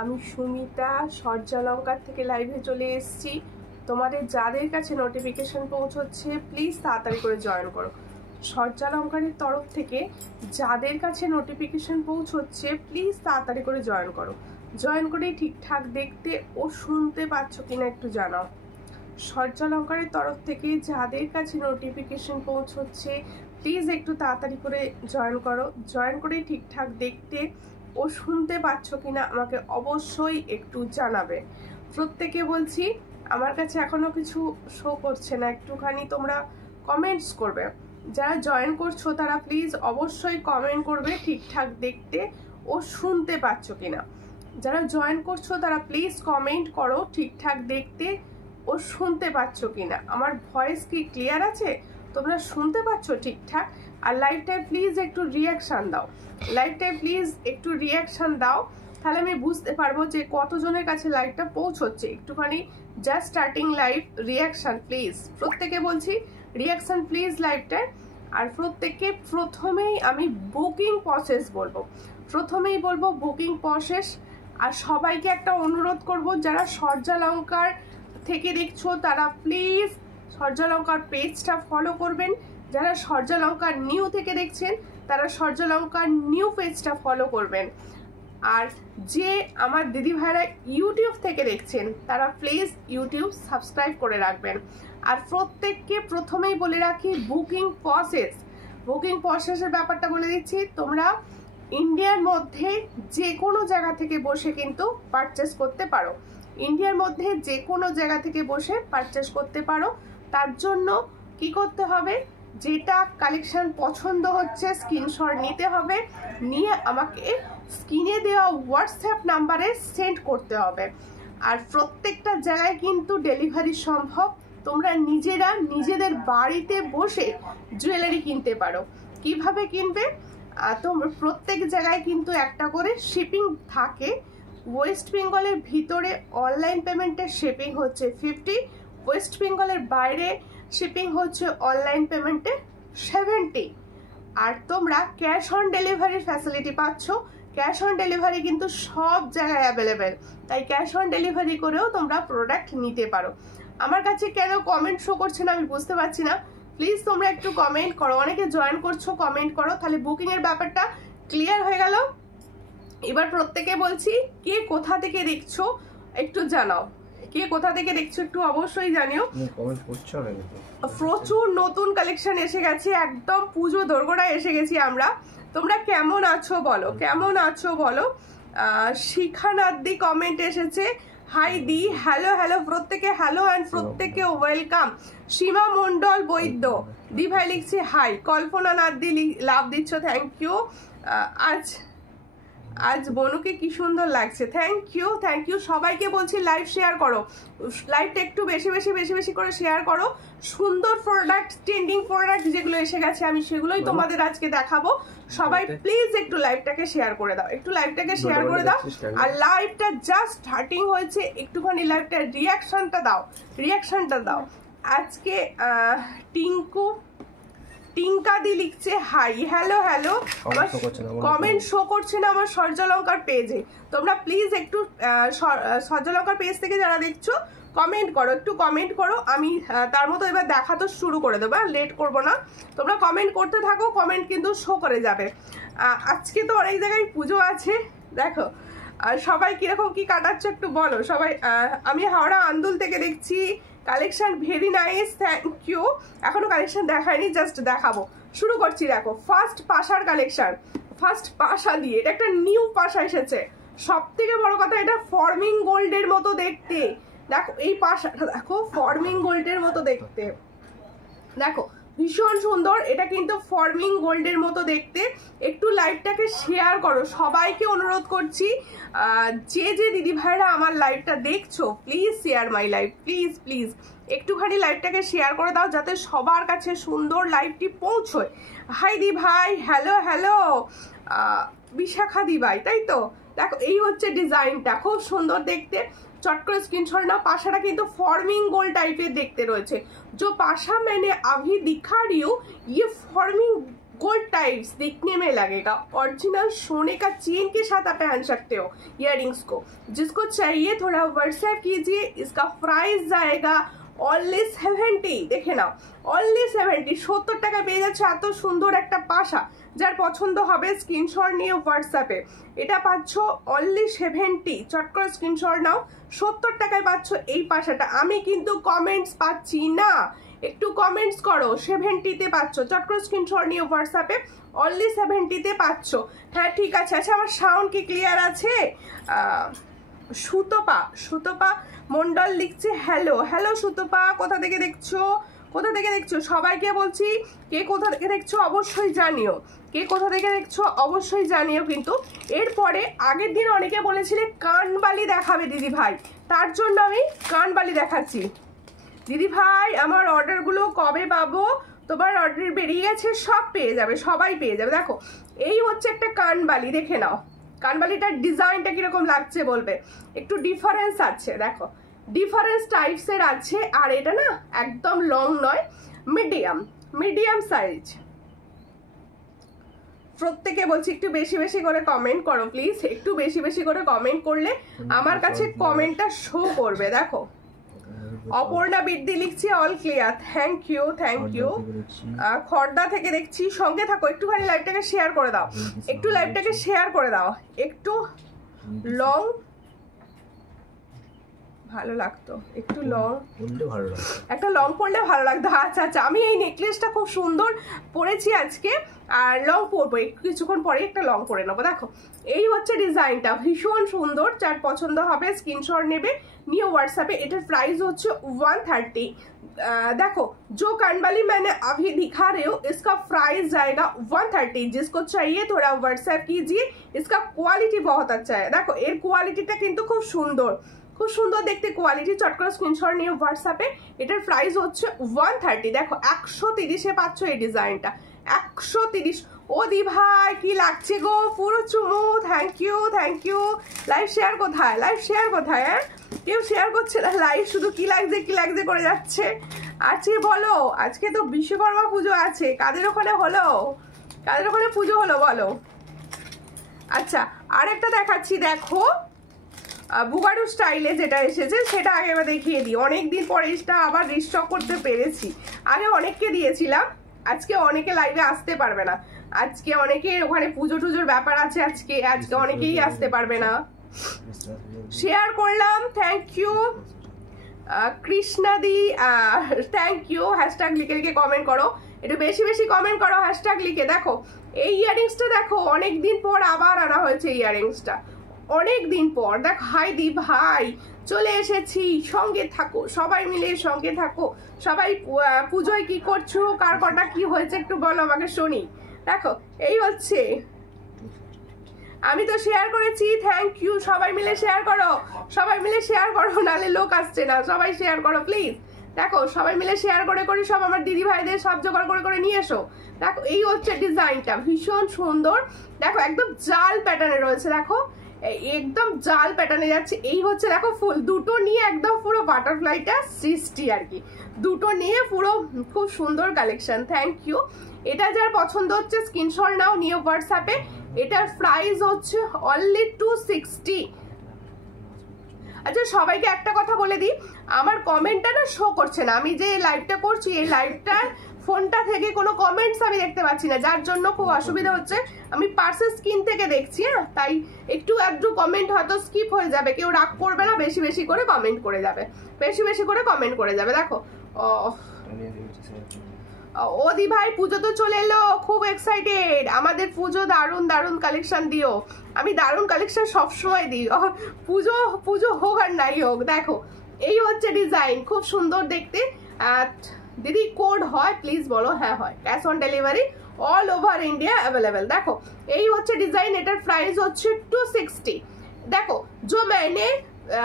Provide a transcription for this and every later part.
আমি সুমিতা সূর্যালঙ্কার থেকে লাইভে চলে এসেছি। তোমাদের যাদের কাছে নোটিফিকেশন পৌঁছচ্ছে প্লিজ তাড়াতাড়ি করে জয়েন করো। সূর্যালঙ্কারের তরফ থেকে যাদের কাছে নোটিফিকেশন পৌঁছচ্ছে প্লিজ তাড়াতাড়ি করে জয়েন করো। জয়েন করে ঠিকঠাক দেখতে ও শুনতে পাচ্ছ কিনা একটু জানাও। সূর্যালঙ্কারের তরফ থেকে যাদের কাছে নোটিফিকেশন পৌঁছচ্ছে প্লিজ একটু তাড়াতাড়ি করে জয়েন করো। জয়েন করে ঠিকঠাক দেখতে ও শুনতে পাচ্ছ কিনা আমাকে অবশ্যই একটু জানাবে। প্রত্যেকে বলছি আমার কাছে এখনো কিছু শো করছে না, একটুখানি তোমরা কমেন্টস করবে। যারা জয়েন করছো তারা প্লিজ অবশ্যই কমেন্ট করবে ঠিকঠাক দেখতে ও শুনতে পাচ্ছ কিনা। যারা জয়েন করছো তারা প্লিজ কমেন্ট করো ঠিকঠাক দেখতে ও শুনতে পাচ্ছ কিনা। আমার ভয়েস কি ক্লিয়ার আছে? তোমরা শুনতে পাচ্ছ ঠিকঠাক? আর লাইভটায় প্লিজ একটু রিয়াকশান দাও, লাইভটায় প্লিজ একটু রিয়াকশান দাও, তাহলে আমি বুঝতে পারবো যে কতজনের কাছে লাইভটা পৌঁছচ্ছে। একটুখানি just starting live reaction please, প্রত্যেকে বলছি রিয়াকশান প্লিজ লাইভটায়। আর প্রত্যেককে প্রথমেই আমি বুকিং প্রসেস বলবো, প্রথমেই বলবো বুকিং প্রসেস। আর সবাইকে একটা অনুরোধ করব, যারা সূর্যালঙ্কার থেকে দেখছো তারা প্লিজ সূর্যালঙ্কার পেজটা ফলো করবেন। যারা সূর্যালঙ্কার নিউ থেকে দেখছেন তারা সূর্যালঙ্কার নিউ পেজটা ফলো করবেন। আর যে আমার দিদি ভাইরা ইউটিউব থেকে দেখছেন তারা প্লিজ ইউটিউব সাবস্ক্রাইব করে রাখবেন। আর প্রত্যেককে প্রথমেই বলে রাখি বুকিং প্রসেস, বুকিং প্রসেসের ব্যাপারটা বলে দিচ্ছি। তোমরা ইন্ডিয়ার মধ্যে যে কোনো জায়গা থেকে বসে কিন্তু পারচেস করতে পারো, ইন্ডিয়ার মধ্যে যে কোনো জায়গা থেকে বসে পারচেস করতে পারো। তার জন্য কি করতে হবে, যেটা কালেকশন পছন্দ হচ্ছে স্ক্রিনশট নিতে হবে, নিয়ে আমাকে স্ক্রিনে দেওয়া হোয়াটসঅ্যাপ নাম্বারে সেন্ড করতে হবে। আর প্রত্যেকটা জায়গায় কিন্তু ডেলিভারি সম্ভব। তোমরা নিজেরা নিজেদের বাড়িতে বসে জুয়েলারি কিনতে পারো। কিভাবে কিনবে? তোমরা প্রত্যেক জায়গায় কিন্তু একটা করে শিপিং থাকে। ওয়েস্ট বেঙ্গলের ভিতরে অনলাইন পেমেন্টের শিপিং হচ্ছে 50, ওয়েস্ট বেঙ্গলের বাইরে শিপিং হচ্ছে অনলাইন পেমেন্টে 70। আর তোমরা ক্যাশ অন ডেলিভারির ফ্যাসিলিটি পাচ্ছ। ক্যাশ অন ডেলিভারি কিন্তু সব জায়গায় অ্যাভেলেবেল, তাই ক্যাশ অন ডেলিভারি করেও তোমরা প্রোডাক্ট নিতে পারো। আমার কাছে কেন কমেন্ট শো করছে না আমি বুঝতে পারছি না, প্লিজ তোমরা একটু কমেন্ট করো। অনেকে জয়েন করছো, কমেন্ট করো, তাহলে বুকিং এর ব্যাপারটা ক্লিয়ার হয়ে গেল। এবার প্রত্যেকে বলছি কে কোথা থেকে দেখছো একটু জানাও, কে কোথা থেকে দেখছো একটু অবশ্যই জানিও। প্রচুর নতুন কালেকশন এসে গেছে, একদম পুজো দোরগোড়ায় এসে গেছি আমরা। তোমরা কেমন আছো বলো, কেমন আছো বলো। শিখানাদি কমেন্ট এসেছে, হাই দি, হ্যালো হ্যালো, প্রত্যেকে হ্যালো অ্যান্ড প্রত্যেকে ওয়েলকাম। সীমা মন্ডল বৈদ্য দি ভাই লিখছে হাই। কল্পনা নাদ্দি লাভ দিচ্ছ, থ্যাংক ইউ। আজ বনুকে কি সুন্দর লাগছে, থ্যাংক ইউ থ্যাংক ইউ। সবাইকে বলছি লাইভ শেয়ার করো, লাইভটা একটু বেশি বেশি বেশি বেশি করে শেয়ার করো। সুন্দর প্রোডাক্ট, ট্রেন্ডিং প্রোডাক্ট যেগুলো এসে গেছে আমি সেগুলোই তোমাদের আজকে দেখাবো। সবাই প্লিজ একটু লাইভটাকে শেয়ার করে দাও, একটু লাইভটাকে শেয়ার করে দাও। আর লাইভটা জাস্ট স্টার্টিং হয়েছে, একটুখানি লাইভটা রিয়াকশনটা দাও, রিয়াকশনটা দাও। আজকে টিঙ্কাদি লিখছে hi, hello hello. Comment show করছে না আমার সূর্যালঙ্কার পেজে। তোমরা প্লিজ একটু সূর্যালঙ্কার পেজ থেকে যারা দেখছো কমেন্ট করো, একটু কমেন্ট করো। আমি তার মতো এবার দেখাতে শুরু করে দেবো, লেট করব না। তোমরা কমেন্ট করতে থাকো, কমেন্ট কিন্তু শো করে যাবে। আজকে তো অনেক জায়গায় পুজো আছে, দেখো সবাই কিরকম কি কাটাচ্ছে একটু বলো সবাই। আমি হাওড়া আন্দুল থেকে দেখছি, collection very nice, thank you. এখনো কালেকশন দেখায়নি, জাস্ট দেখাবো, শুরু করছি। দেখো ফার্স্ট পাশার কালেকশন, ফার্স্ট পাশা দিয়ে, এটা একটা নিউ পাশা এসেছে। সব থেকে বড় কথা এটা ফর্মিং গোল্ডের মতো দেখতে। দেখো এই পাশাটা দেখো, ফর্মিং গোল্ডের মতো দেখতে, দেখো ভীষণ সুন্দর। এটা কিন্তু ফর্মিং গোল্ডের মতো দেখতে। একটু লাইভটাকে শেয়ার করো, সবাইকে অনুরোধ করছি। যে যে দিদি ভাইরা আমার লাইভটা দেখছো please share my live, please please একটুখানি লাইভটাকে শেয়ার করে দাও যাতে সবার কাছে সুন্দর লাইভটি পৌঁছয়। হাই দি ভাই, হ্যালো হ্যালো। বিশাখা দি ভাই, তাই তো? দেখো এই হচ্ছে ডিজাইনটা, খুব সুন্দর দেখতে। চট করে স্ক্রিনশট নাও। পাশাটা কিন্তু ফর্মিং গোল্ড টাইপের দেখতে রয়েছে। जो पाशा मैंने अभी दिखा रही हूँ ये फॉर्मिंग गोल्ड टाइप्स दिखने में लगेगा, ओरिजिनल सोने का चेन के साथ आप पहन सकते हो इयररिंग्स को। जिसको चाहिए थोड़ा व्हाट्सएप कीजिए। इसका प्राइस जाएगा only 70। দেখে নাও only 70, 70 টাকা পেয়ে যাচ্ছে এত সুন্দর একটা পাশা। যার পছন্দ হবে স্ক্রিনশট নিয়ে হোয়াটসঅ্যাপে, এটা পাচ্ছ only 70। চট করে স্ক্রিনশট নাও, 70 টাকায় পাচ্ছ এই পাশাটা। আমি কিন্তু কমেন্টস পাচ্ছি না, একটু কমেন্টস করো। 70-তে পাচ্ছ, চট করে স্ক্রিনশট নিয়ে হোয়াটসঅ্যাপে only 70-তে পাচ্ছ। হ্যাঁ ঠিক আছে। আচ্ছা আমার সাউন্ড কি ক্লিয়ার আছে? সুতপা মন্ডল লিখছে হ্যালো। হ্যালো সুতপা, কোথা থেকে দেখছো? কোথা থেকে দেখছো? সবাইকে বলছি কে কোথা থেকে দেখছো অবশ্যই জানিও, কে কোথা থেকে দেখছো অবশ্যই জানিও। কিন্তু এরপরে আগের দিন অনেকে বলেছিলে কানবালি দেখাবে দিদি ভাই, তার জন্য আমি কানবালি দেখাচ্ছি। দিদি ভাই আমার অর্ডারগুলো কবে পাবো? তোমার অর্ডার বেরিয়ে গেছে, সব পেয়ে যাবে, সবাই পেয়ে যাবে। দেখো এই হচ্ছে একটা কানবালি, দেখে নাও কানবালিটার ডিজাইনটা কিরকম লাগছে বলবে। একটু ডিফারেন্স আছে, দেখো ডিফারেন্স টাইপসের আছে। আর এটা না একদম লং নয়, মিডিয়াম সাইজ। প্রত্যেকে বলছি একটু বেশি বেশি করে কমেন্ট করো প্লিজ, একটু বেশি বেশি করে কমেন্ট করলে আমার কাছে কমেন্টটা শো করবে। দেখো অপর্ণা বৃদ্ধি লিখছি all clear, thank you thank you. Khardah থেকে দেখছি, সঙ্গে থাকো, একটুখানি লাইভটাকে শেয়ার করে দাও, একটু লাইভটাকে শেয়ার করে দাও। একটু লং ভালো লাগতো, একটু লং একটা লং পরলে ভালো লাগতো। আচ্ছা আচ্ছা, আমি এই নেকলেসটা খুব সুন্দর পরেছি আজকে, আর লং পরবো কিছুক্ষণ পরে, একটা লং পরে নেবো। দেখো এই হচ্ছে ডিজাইনটা, ভীষণ সুন্দর। যার পছন্দ হবে স্ক্রিনশট নেবে, নিয়ে व्हाट्सएप। এটার প্রাইস হচ্ছে 130। देखो जो कानवाली मैंने अभी दिखा रहे हो इसका प्राइस जाएगा 130। जिसको चाहिए थोड़ा व्हाट्सएप कीजिए, इसका क्वालिटी बहुत अच्छा है। देखो एर क्वालिटीটা কিন্তু খুব সুন্দর, খুব সুন্দর দেখতে কোয়ালিটি। চট করে স্ক্রিনশট নিয়ে হোয়াটসঅ্যাপে। এটার প্রাইস হচ্ছে 130। দেখো 130-এ পাচ্ছ এই ডিজাইনটা, 130। ও দি ভাই কি লাগছে গো, পুরো চুমু, thank you thank you. Live share কোথায়, লাইভ শেয়ার কোথায়? হ্যাঁ কেউ শেয়ার করছে না লাইভ, শুধু কি লাগছে করে যাচ্ছে। আজকে বলো, আজকে তো বিশ্বকর্মা পুজো আছে, কাদের ওখানে হলো, কাদের ওখানে পুজো হলো বলো। আচ্ছা আরেকটা দেখাচ্ছি, দেখো বুগারু স্টাইলে যেটা এসেছে সেটা আগে এবার দেখিয়ে দিই। অনেকদিন পরে এটা আবার রিস্টক করতে পেরেছি, আগে অনেককে দিয়েছিলাম, আজকে অনেকে লাইভে আসতে পারবে না। আজকে অনেকে ওখানে পুজো টুজোর ব্যাপার আছে, আজকে অনেকেই আসতে পারবে না। শেয়ার করলাম, থ্যাংক ইউ কৃষ্ণাদি, থ্যাংক ইউ। হ্যাশট্যাগ লিখে লিখে কমেন্ট করো, একটু বেশি বেশি কমেন্ট করো হ্যাশট্যাগ লিখে। দেখো এই ইয়াররিংসটা দেখো অনেকদিন পর আবার আনা হয়েছে ইয়াররিংসটা, অনেক দিন পর। দেখ হাই দি ভাই চলে এসেছি, সঙ্গে থাকো, সবাই মিলে সঙ্গে থাকো। সবাই পুজোয় কি করছো, কার কটা কি হয়েছে একটু বলো আমাকে শুনি। দেখো এই হচ্ছে, আমি তো শেয়ার করেছি, থ্যাংক ইউ। সবাই মিলে শেয়ার করো, সবাই মিলে শেয়ার করো, নাহলে লোক আসছে না। সবাই শেয়ার করো প্লিজ। দেখো সবাই মিলে শেয়ার করে করে সব আমার দিদি ভাইদের সব জোগাড় করে করে নিয়ে এসো। দেখো এই হচ্ছে ডিজাইনটা, ভীষণ সুন্দর। দেখো একদম জাল প্যাটার্নে রয়েছে, দেখো একদম জাল প্যাটার্নে যাচ্ছে। এই হচ্ছে দেখো ফুল দুটো নিয়ে একদম পুরো বাটারফ্লাইটা সৃষ্টি আর কি, দুটো নিয়ে পুরো খুব সুন্দর কালেকশন, থ্যাংক ইউ। এটা যার পছন্দ হচ্ছে স্ক্রিনশট নাও, নিয়ে হোয়াটসঅ্যাপে। এটার প্রাইস হচ্ছে অনলি 260। আচ্ছা সবাইকে একটা কথা বলে দিই, আমার কমেন্টটা না শো করছে না। আমি যে লাইভটা করছি এই লাইভটার ফোনটা থেকে কোনো কমেন্টস আমি দেখতে পাচ্ছি না, যার জন্য খুব অসুবিধা হচ্ছে। আমি পার্সেল স্ক্রিন থেকে দেখছি, হ্যাঁ তাই একটু কমেন্ট হয়তো স্কিপ হয়ে যাবে, কেউ রাগ করবে না, বেশি বেশি করে কমেন্ট করে যাবে, বেশি বেশি করে কমেন্ট করে যাবে। দেখো ও দি ভাই পুজো তো চলে এলো, খুব এক্সাইটেড। আমাদের পুজো দারুণ দারুণ কালেকশন দিও, আমি দারুণ কালেকশন সবসময় দিই, পুজো পুজো হোক আর নাই হোক। দেখো এই হচ্ছে ডিজাইন, খুব সুন্দর দেখতে। দিদি কোড হয় প্লিজ বলো, হ্যাঁ হয়, cash on delivery all over India available. দেখো এই হচ্ছে ডিজাইন, এটার প্রাইস হচ্ছে 260। देखो जो मैंने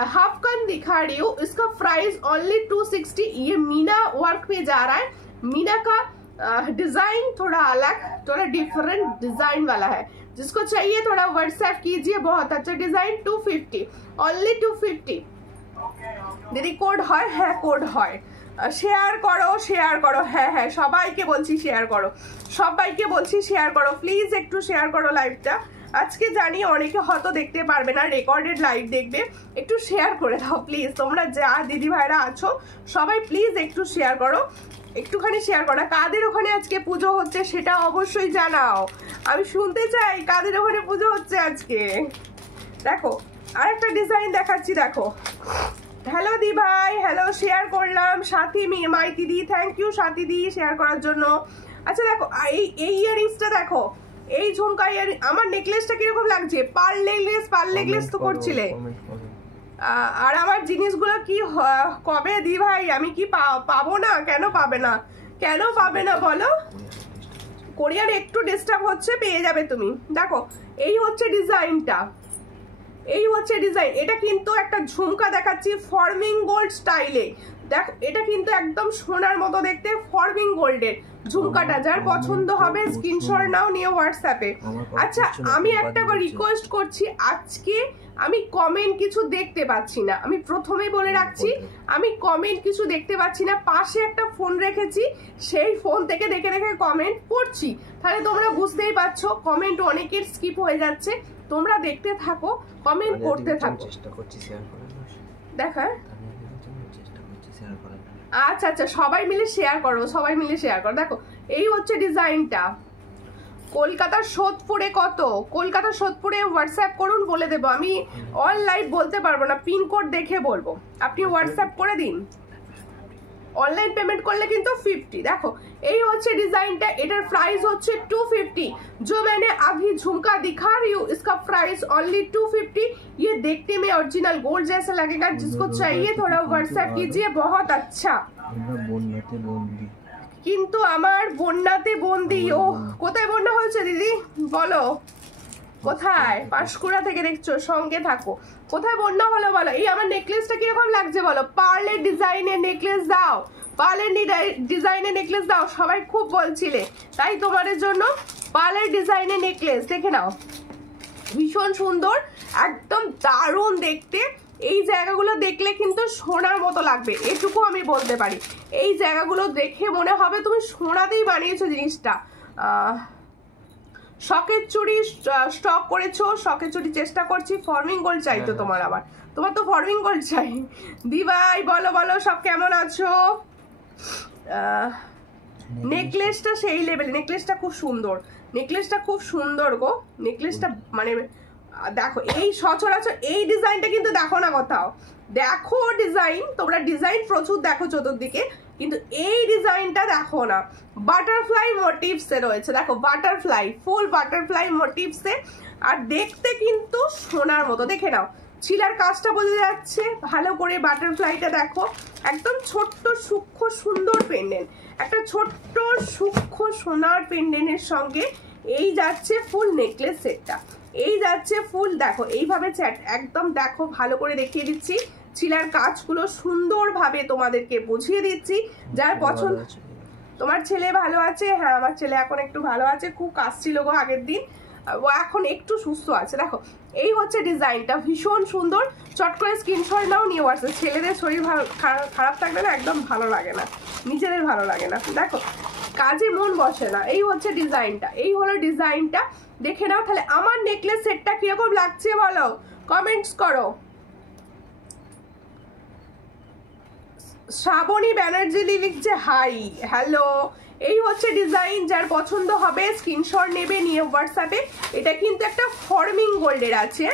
हाफ कन दिखा रही हूँ इसका प्राइस ओनली 260। ये मीना वर्क पे जा रहा है, मीना का डिजाइन थोड़ा अलग, थोड़ा डिफरेंट डिजाइन वाला है। जिसको चाहिए थोड़ा व्हाट्सएप कीजिए, बहुत अच्छा डिजाइन। 250 ओनली 250। দিদি কোড হয়? হ্যাঁ কোড হয়। শেয়ার করো, শেয়ার করো, হ্যাঁ হ্যাঁ সবাইকে বলছি শেয়ার করো, সবাইকে বলছি শেয়ার করো, প্লিজ একটু শেয়ার করো লাইভটা। আজকে জানি অনেকে হয়তো দেখতে পারবে না, রেকর্ডেড লাইভ দেখবে, একটু শেয়ার করে দাও প্লিজ। তোমরা যা দিদি ভাইরা আছো সবাই প্লিজ একটু শেয়ার করো, একটুখানি শেয়ার করো। কাদের ওখানে আজকে পুজো হচ্ছে সেটা অবশ্যই জানাও, আমি শুনতে চাই কাদের ওখানে পুজো হচ্ছে আজকে। দেখো আরেকটা ডিজাইন দেখাচ্ছি, দেখো। হ্যালো দি ভাই, হ্যালো, শেয়ার করলাম। সাথী মাইতি দি, thank you Sathi the share করার জন্য। আচ্ছা দেখো এই ইয়ারিংসটা দেখো, এই ঝুমকা ইয়ারিং, আমার নেকলেসটা কিরকম লাগছে? পার্ল নেকলেস তো করছিলে। আর আমার জিনিসগুলো কি কবে দি ভাই? আমি কি পাবো না? কেন পাবে না, কেন পাবে না বলো? কোরিয়ার একটু ডিস্টার্ব হচ্ছে, পেয়ে যাবে তুমি। দেখো এই হচ্ছে ডিজাইনটা, এই হচ্ছে ডিজাইন। এটা কিন্তু একটা ঝুমকা দেখাচ্ছি ফর্মিং গোল্ড স্টাইলে। দেখো এটা কিন্তু একদম সোনার মতো দেখতে, ফর্মিং গোল্ডের ঝুমকাটা। যার পছন্দ হবে স্ক্রিনশট নাও, নিয়ে হোয়াটসঅ্যাপে। আচ্ছা আমি একটা রিকোয়েস্ট করছি, আজকে আমি কমেন্ট কিছু দেখতে পাচ্ছি না, আমি প্রথমেই বলে রাখছি, আমি কমেন্ট কিছু দেখতে পাচ্ছি না। পাশে একটা ফোন রেখেছি, সেই ফোন থেকে দেখে দেখে কমেন্ট পড়ছি, তাহলে তোমরা বুঝতেই পারছো কমেন্ট অনেকের স্কিপ হয়ে যাচ্ছে। তোমরা দেখতে থাকো, কমেন্ট করতে থাকো। চেষ্টা করছি শেয়ার করার। দেখা আচ্ছা আচ্ছা সবাই মিলে শেয়ার করো, সবাই মিলে শেয়ার করো। দেখো এই হচ্ছে ডিজাইনটা। কলকাতার সোদপুরে কত? কলকাতার সোদপুরে হোয়াটসঅ্যাপ করুন, বলে দেবো। আমি অল লাইভ বলতে পারবো না, পিনকোড দেখে বলবো, আপনি হোয়াটসঅ্যাপ করে দিন। অনলাইন পেমেন্ট করলে কিন্তু 50। देखो এই হচ্ছে ডিজাইনটা, এটার প্রাইস হচ্ছে 250। जो मैंने अभी झुमका दिखा रही हूँ इसका प्राइस ओनली 250। ये देखने में ओरिजिनल गोल्ड जैसा लगेगा, जिसको चाहिए थोड़ा व्हाट्सएप कीजिए। बहुत अच्छा। কিন্তু আমার বন্যাতে বন্দি। ও কোথায় বন্যা হয়েছে দিদি বলো, কোথায়? পাঁশকুড়া থেকে দেখছো, সঙ্গে থাকো। কোথায় বন্যা হলো বলো? এই আমার নেকলেসটা কিরকম লাগছে বলো? পার্লের ডিজাইনের নেকলেস দাও, পার্লের ডিজাইনের নেকলেস দাও, সবাই খুব বলছিলে, তাই তোমাদের জন্য পার্লের ডিজাইনের নেকলেস দেখে নাও। ভীষণ সুন্দর, একদম দারুণ দেখতে। এই জায়গাগুলো দেখলে কিন্তু সোনার মতো লাগবে, এটুকু আমি বলতে পারি। এই জায়গাগুলো দেখে মনে হবে তুমি সোনাতেই বানিয়েছো জিনিসটা। শখের চুড়ি স্টক করেছো, শখের চুড়ি চেষ্টা করছি। ফর্মিং গোল্ড চাই তো তোমার? আবার তোমার তো ফর্মিং গোল্ড চাই। দিভাই বলো বলো সব কেমন আছো? নেকলেসটা সেই লেভেল, নেকলেসটা খুব সুন্দর, নেকলেসটা খুব সুন্দর গো। নেকলেসটা মানে দেখো, এই সচরাচর এই ডিজাইনটা কিন্তু দেখো না কোথাও। দেখো ডিজাইন, তোমরা ডিজাইন প্রচুর দেখো চতুর্দিকে, কিন্তু এই ডিজাইনটা দেখো না। বাটারফ্লাই মোটিভসে রয়েছে, দেখো বাটারফ্লাই, ফুল বাটারফ্লাই মোটিভসে, আর দেখতে কিন্তু সোনার মতো। দেখে নাও চিলার কাজটা বোঝা যাচ্ছে ভালো করে। বাটারফ্লাইটা দেখো, একদম ছোট্ট সূক্ষ্ম সুন্দর পেন্ডেন্ট, একটা ছোট্ট সূক্ষ্ম সোনার পেন্ডেন্টের সঙ্গে এই যাচ্ছে ফুল নেকলেস সেটটা, এই যাচ্ছে ফুল। দেখো এইভাবে একদম দেখো ভালো করে দেখিয়ে দিচ্ছি, চিলার কাজগুলো সুন্দরভাবে তোমাদেরকে বুঝিয়ে দিচ্ছি। যার পছন্দ। তোমার ছেলে ভালো আছে? হ্যাঁ আমার ছেলে এখন একটু ভালো আছে, খুব কাশছিল গো আগের দিন, ও এখন একটু সুস্থ আছে। দেখো এই হচ্ছে ডিজাইনটা, ভীষণ সুন্দর। চট করে স্ক্রিনশট নাও, নিয়ে আসছে। ছেলেদের শরীর খারাপ থাকলে না একদম ভালো লাগে না, নিজেদের ভালো লাগে না। দেখো কাজে মন বসে না। এই হচ্ছে ডিজাইনটা, এই হলো ডিজাইনটা, দেখে নাও। তাহলে আমার নেকলেস সেটটা কিরকম লাগছে বলো, কমেন্টস করো। শ্রাবণী ব্যানার্জি লিখছে হাই, হ্যালো। এই হচ্ছে ডিজাইন, যার পছন্দ হবে স্ক্রিনশট নেবে, নিয়ে হোয়াটসঅ্যাপে। এটা কিন্তু একটা ফর্মিং গোল্ডের আছে,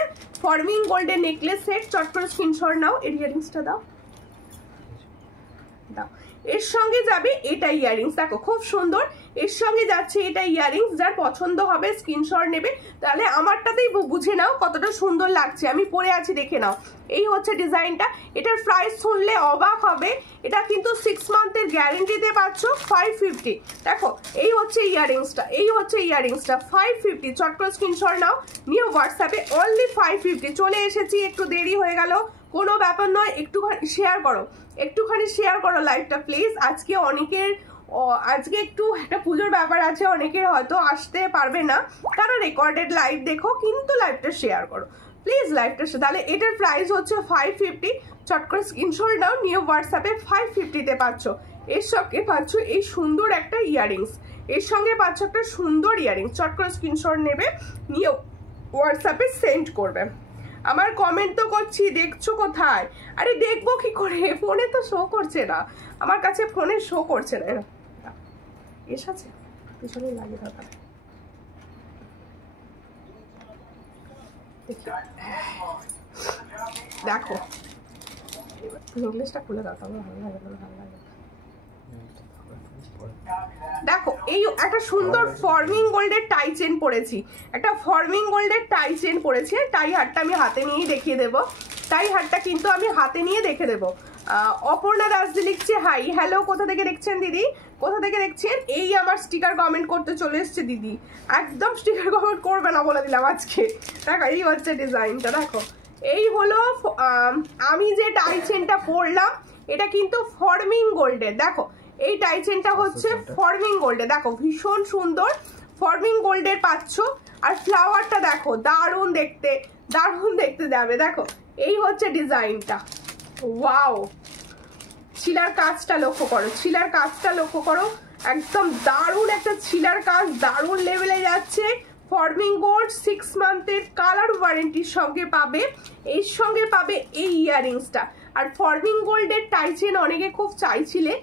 ফর্মিং গোল্ডের নেকলেস সেট। চট করে স্ক্রিনশট নাও। এর ইয়ারিংসটা দাও, দাও। এর সঙ্গে যাবে এটা ইয়ারিংস, দেখো খুব সুন্দর, এর সঙ্গে যাচ্ছে এটা ইয়ারিংস। যার পছন্দ হবে স্ক্রিনশট নেবে। তাহলে আমারটাতেই বুঝে নাও কতটা সুন্দর লাগছে, আমি পরে আছি দেখে নাও। এই হচ্ছে ডিজাইনটা, এটার প্রাইস শুনলে অবাক হবে। এটা কিন্তু 6 মান্থের গ্যারেন্টিতে পাচ্ছ 550। দেখো এই হচ্ছে ইয়ারিংসটা, এই হচ্ছে ইয়ারিংসটা 550। চট করে স্ক্রিনশট নাও, নিয়ে হোয়াটসঅ্যাপে। অনলি 550। চলে এসেছি, একটু দেরি হয়ে গেল, কোনো ব্যাপার নয়। একটুখানি শেয়ার করো, একটুখানি শেয়ার করো লাইভটা প্লিজ। আজকে অনেকের আজকে একটু একটা পুজোর ব্যাপার আছে, অনেকের হয়তো আসতে পারবে না, তারা রেকর্ডেড লাইভ দেখো, কিন্তু লাইভটা শেয়ার করো। প্লিজ লাইভটা, তাহলে এটার প্রাইস হচ্ছে 550। চট করে স্ক্রিনশট নাও, নিয়ে হোয়াটসঅ্যাপে 550-তে পাচ্ছ। এর সঙ্গে পাচ্ছ এই সুন্দর একটা ইয়াররিংস, এর সঙ্গে পাচ্ছ একটা সুন্দর ইয়াররিংস। চট করে স্ক্রিনশট নেবে, নিয়ে হোয়াটসঅ্যাপে সেন্ড করবে। আমার কমেন্ট তো করছি, দেখছো কোথায়? আরে দেখবো কি করে, ফোনে তো শো করছে না, আমার কাছে ফোনে শো করছে না। এসেছে পিছনে লাগে দাদা, দেখো ইংলিশটা খুলে দাও, ভালো লাগে, ভালো লাগে। দেখো এই একটা সুন্দর ফর্মিং গোল্ডের টাই চেন পরেছি, একটা ফর্মিং গোল্ডের টাই চেন পরেছি। টাই হারটা আমি হাতে নিয়েই দেখিয়ে দেবো, টাই হারটা কিন্তু আমি হাতে নিয়ে দেখে দেবো। অপর্ণা দাসদি লিখছে হাই, হ্যালো, কোথা থেকে দেখছেন দিদি, কোথা থেকে দেখছেন? এই আমার স্টিকার কমেন্ট করতে চলে এসছে দিদি, একদম স্টিকার কমেন্ট করবে না বলে দিলাম আজকে। দেখো এই হচ্ছে ডিজাইনটা, দেখো এই হলো আমি যে টাই চেনটা পরলাম, এটা কিন্তু ফর্মিং গোল্ডের। দেখো এই টাই চেনটা হচ্ছে ফর্মিং গোল্ডের, দেখো ভীষণ সুন্দর ফর্মিং গোল্ডের পাচ্ছ। আর ফ্লাওয়ারটা দেখো দারুণ দেখতে, দারুণ দেখতে যাবে। দেখো এই হচ্ছে ডিজাইনটা, ওয়াও। ছিলার কাজটা লক্ষ্য করো, ছিলার কাজটা লক্ষ্য করো, একদম দারুণ একটা ছিলার কাজ, দারুণ লেভেলে যাচ্ছে। ফর্মিং গোল্ড 6 মান্থের কালার ওয়ারেন্টির সঙ্গে পাবে, এর সঙ্গে পাবে এই ইয়াররিংসটা। আর ফর্মিং গোল্ডের টাই চেন অনেকে খুব চাইছিলে,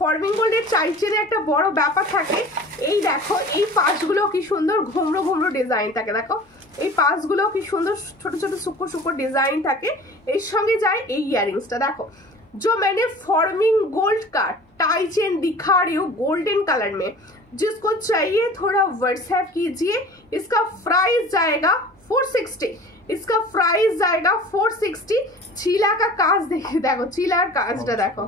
ফর্মিং গোল্ডের টাই চেনে একটা বড় ব্যাপার থাকে, এই দেখো এই পাশগুলো কি সুন্দর ঘুমরো ঘুমরো ডিজাইন থাকে, দেখো এই পাশগুলো কি সুন্দর ছোট ছোট সুকো সুকো ডিজাইন থাকে। এর সঙ্গে যায় এই ইয়াররিংসটা। देखो जो मैंने फॉर्मिंग गोल्ड का टाई चेन दिखा रही हूँ गोल्डन कलर में, जिसको चाहिए थोड़ा व्हाट्सएप कीजिए। इसका प्राइस जाएगा 460, इसका प्राइस जाएगा 460। ছিলা का কাজ দেখো, ছিলার কাজটা দেখো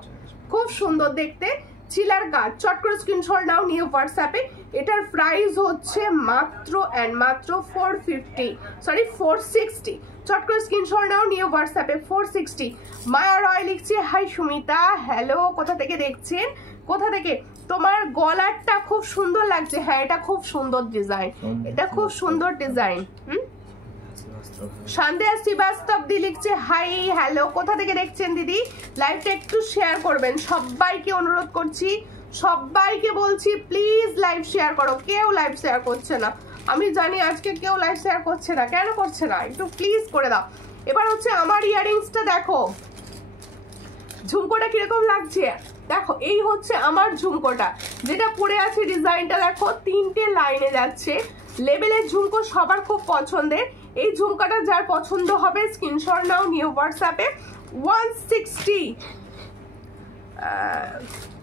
খুব সুন্দর দেখতে, ছিলার কাজ। চট করে স্ক্রিনশট নাও, নিয়ে হোয়াটসঅ্যাপে। এটার প্রাইস হচ্ছে মাত্র এন্ড মাত্র 450, সরি 460। চট করে স্ক্রিনশট নাও, নিয়ে হোয়াটসঅ্যাপে 460। মায়া রয় লিখছে হাই সুমিতা, হ্যালো, কোথা থেকে দেখছেন, কোথা থেকে? তোমার গলারটা খুব সুন্দর লাগছে, হ্যাঁ এটা খুব সুন্দর ডিজাইন, এটা খুব সুন্দর ডিজাইন। সন্ধ্যা শ্রীবাস্তব দি লিখছে হাই, হ্যালো, কোথা থেকে দেখছেন দিদি? লাইভটা একটু শেয়ার করবেন, সবাইকে অনুরোধ করছি, সবাইকে বলছি প্লিজ লাইভ শেয়ার করো। কেউ লাইভ শেয়ার করছে না, আমি জানি আজকে কেউ লাইভ শেয়ার করছে না, কেন করছে না একটু প্লিজ করে দাও। এবার হচ্ছে আমার ইয়াররিংসটা দেখো, ঝুমকোটা কিরকম লাগছে দেখো, এই হচ্ছে আমার ঝুমকোটা যেটা পরে আছে, ডিজাইনটা দেখো 3টে লাইনে যাচ্ছে। লেবেলের ঝুমকো সবার খুব পছন্দের, এই ঝুমকাটা যার পছন্দ হবে স্ক্রিনশট নাও, নিয়ে হোয়াটসঅ্যাপে 160।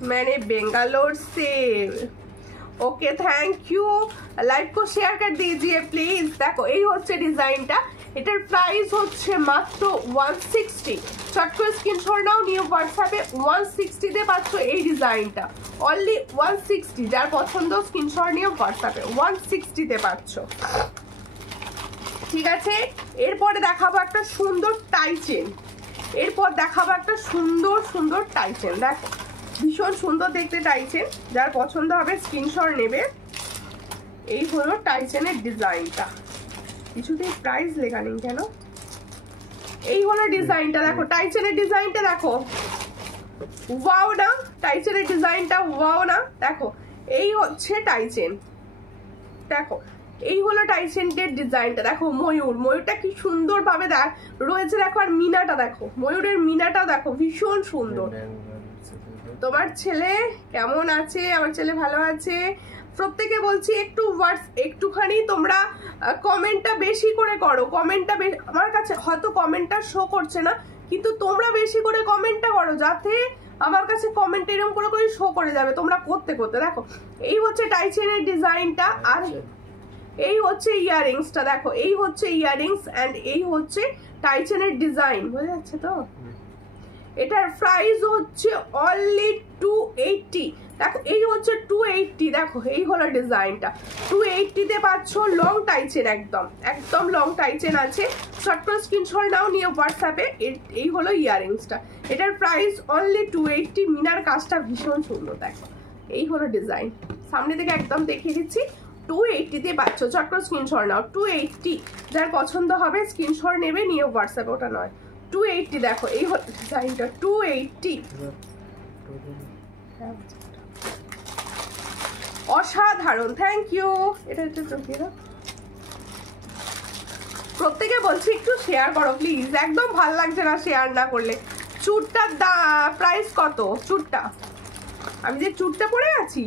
मैंने बेंगालोर से, ओके थैंक यू। लाइव को शेयर कर दीजिए प्लीज। देखो এই হচ্ছে ডিজাইনটা, এটার প্রাইস হচ্ছে মাত্র 160। চট করে স্ক্রিনশট নাও, নিয়ে হোয়াটসঅ্যাপে 160 তে পাচ্ছ এই ডিজাইনটা, অনলি 160। যার পছন্দ স্ক্রিনশট নিয়ে হোয়াটসঅ্যাপে 160 তে পাচ্ছ, ঠিক আছে। এরপরে দেখাবো একটা সুন্দর টাই চেন, এরপর দেখাবো একটা সুন্দর সুন্দর টাই চেন। দেখো ভীষণ সুন্দর দেখতে টাই চেন, যার পছন্দ হবে স্ক্রিনশট নেবে। এই হলো টাই চেনের ডিজাইনটা, কিছুতেই প্রাইস লেখা নেই কেন? এই হলো ডিজাইনটা, দেখো টাই চেনের ডিজাইনটা দেখো, ওয়াও না, টাই চেনের ডিজাইনটা ওয়াও না। দেখো এই হচ্ছে টাই চেন, দেখো এই হলো টাই চেনের ডিজাইনটা। দেখো ময়ূর, ময়ূরটা কি সুন্দর ভাবে রয়েছে দেখো, আর মিনাটা দেখো, ময়ূরের মিনাটা দেখো ভীষণ সুন্দর। তোমার ছেলে কেমন আছে? আমার ছেলে ভালো আছে। প্রত্যেকে বলছি একটু একটুখানি তোমরা কমেন্টটা বেশি করে করো, কমেন্টটা আমার কাছে হয়তো কমেন্টটা শো করছে না, কিন্তু তোমরা বেশি করে কমেন্টটা করো, যাতে আমার কাছে কমেন্ট এরকম করে করে শো করে যাবে তোমরা করতে করতে। দেখো এই হচ্ছে টাই চেনের ডিজাইনটা, আর এই হচ্ছে ইয়াররিংসটা। দেখো এই হচ্ছে ইয়াররিংস এন্ড এই হচ্ছে টাই চেনের ডিজাইন, বোঝা যাচ্ছে তো? এটার প্রাইস হচ্ছে অনলি 280। দেখো এই হচ্ছে 280। দেখো এই হলো ডিজাইনটা, 280 তে পাচ্ছ লং টাই চেন, একদম একদম লং টাই চেন আছে। শর্ট করে স্ক্রিনশট নাও, নিয়ে হোয়াটসঅ্যাপে। এই হলো ইয়াররিংসটা, এটার প্রাইস অনলি 280। মিনার কাজটা ভীষণ সুন্দর, দেখো এই হলো ডিজাইন, সামনে থেকে একদম দেখিয়ে দিচ্ছি। 280 তে পাচ্ছ, চট করে স্ক্রিনশট নাও। 280, যার পছন্দ হবে স্ক্রিনশট নেবে, নিয়ে হোয়াটসঅ্যাপে, ওটা নয় 280। দেখো এই ডিজাইনটা 280, অসাধারণ। Thank you. এটা প্রত্যেকে বলছি একটু শেয়ার করো প্লিজ, একদম ভালো লাগছে না শেয়ার না করলে। চুটটার প্রাইস কত? চুটটা আমি যে চুটটা পরে আছি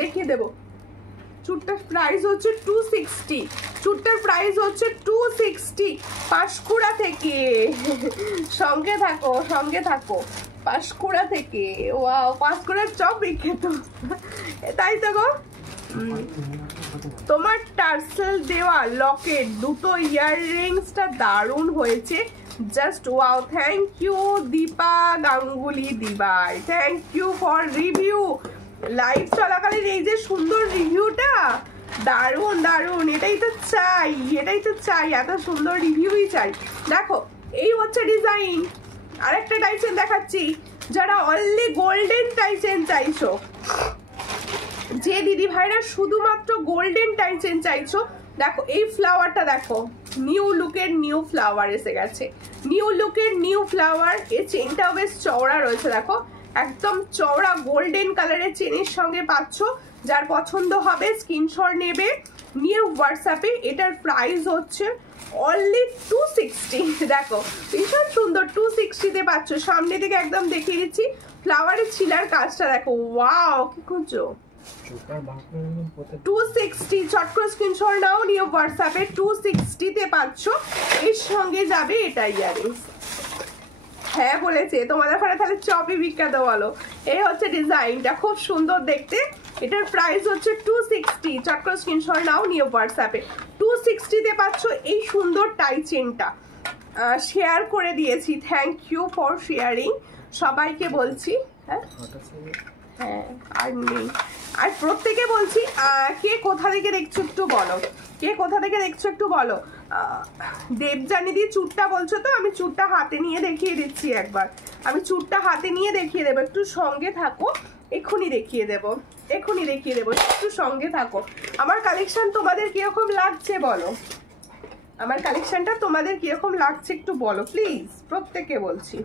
দেখিয়ে দেবো। চুটটার প্রাইস হচ্ছে 260, চুটটার প্রাইস হচ্ছে 260 পাঁশকুড়া থেকে। সঙ্গে থাকো, সঙ্গে থাকো, পাঁশকুড়া থেকে। ওয়াও, পাঁশকুড়ার চপ বিখ্যাত, তাই তো গো। তোমার টার্সেল দেওয়া লকেট দুটো ইয়াররিংসটা দারুণ হয়েছে, just wow. Thank you Dipa Ganguly দিবাই, thank you for review. Live চলাকালীন এই যে সুন্দর রিভিউটা, দারুণ দারুণ, এটাই তো চাই, এটাই তো চাই, এত সুন্দর রিভিউই চাই। দেখো এই হচ্ছে ডিজাইন। আরেকটা টাইসেন দেখাচ্ছি, যারা অনলি গোল্ডেন টাইসেন চাইছো, যে দিদি ভাইরা শুধুমাত্র গোল্ডেন টাইসেন চাইছো, দেখো এই ফ্লাওয়ারটা দেখো, নিউ লুকের নিউ ফ্লাওয়ার এসে গেছে, নিউ লুকের নিউ ফ্লাওয়ার। এই চেনটাও বেশ চওড়া রয়েছে, দেখো একদম চওড়া গোল্ডেন কালারের চেনের সঙ্গে পাচ্ছ। যার পছন্দ হবে স্ক্রিনশট নেবে, নিয়ে হোয়াটসঅ্যাপে। এটার প্রাইস হচ্ছে অনলি 260। দেখো ভীষণ সুন্দর, 260 তে পাচ্ছ। সামনে থেকে একদম দেখিয়ে দিচ্ছি, ফ্লাওয়ারের ছিলার কাজটা দেখো, ওয়াও কি খুঁজছো। 260, চট করে স্ক্রিনশট নাও, নিয়ে হোয়াটসঅ্যাপে। 260 তে পাচ্ছ, এর সঙ্গে যাবে এটা ইয়ারিংস। হ্যাঁ বলেছে তোমাদের ঘরে তাহলে চপই বিখ্যাত বলো। এই হচ্ছে ডিজাইনটা, খুব সুন্দর দেখতে। এটার প্রাইস হচ্ছে 260, চট করে স্ক্রিনশট নাও, নিয়ে হোয়াটসঅ্যাপে। 260 তে পাচ্ছ এই সুন্দর টাই চেনটা। শেয়ার করে দিয়েছি, থ্যাংক ইউ ফর শেয়ারিং সবাইকে বলছি। হ্যাঁ হ্যাঁ, আর নেই। আর প্রত্যেকে বলছি কে কোথা থেকে দেখছো একটু বলো, কে কোথা থেকে দেখছো একটু বলো। দেবজানি দি চুটটা বলছো তো, আমি চুটটা হাতে নিয়ে দেখিয়ে দিচ্ছি একবার। আমি চুটটা হাতে নিয়ে দেখিয়ে দেবো, একটু সঙ্গে থাকো, এক্ষুনি দেখিয়ে দেবো, এক্ষুনি দেখিয়ে দেবো, একটু সঙ্গে থাকো। আমার কালেকশন তোমাদের কিরকম লাগছে বলো, আমার কালেকশনটা তোমাদের কিরকম লাগছে একটু বলো প্লিজ, প্রত্যেকে বলছি।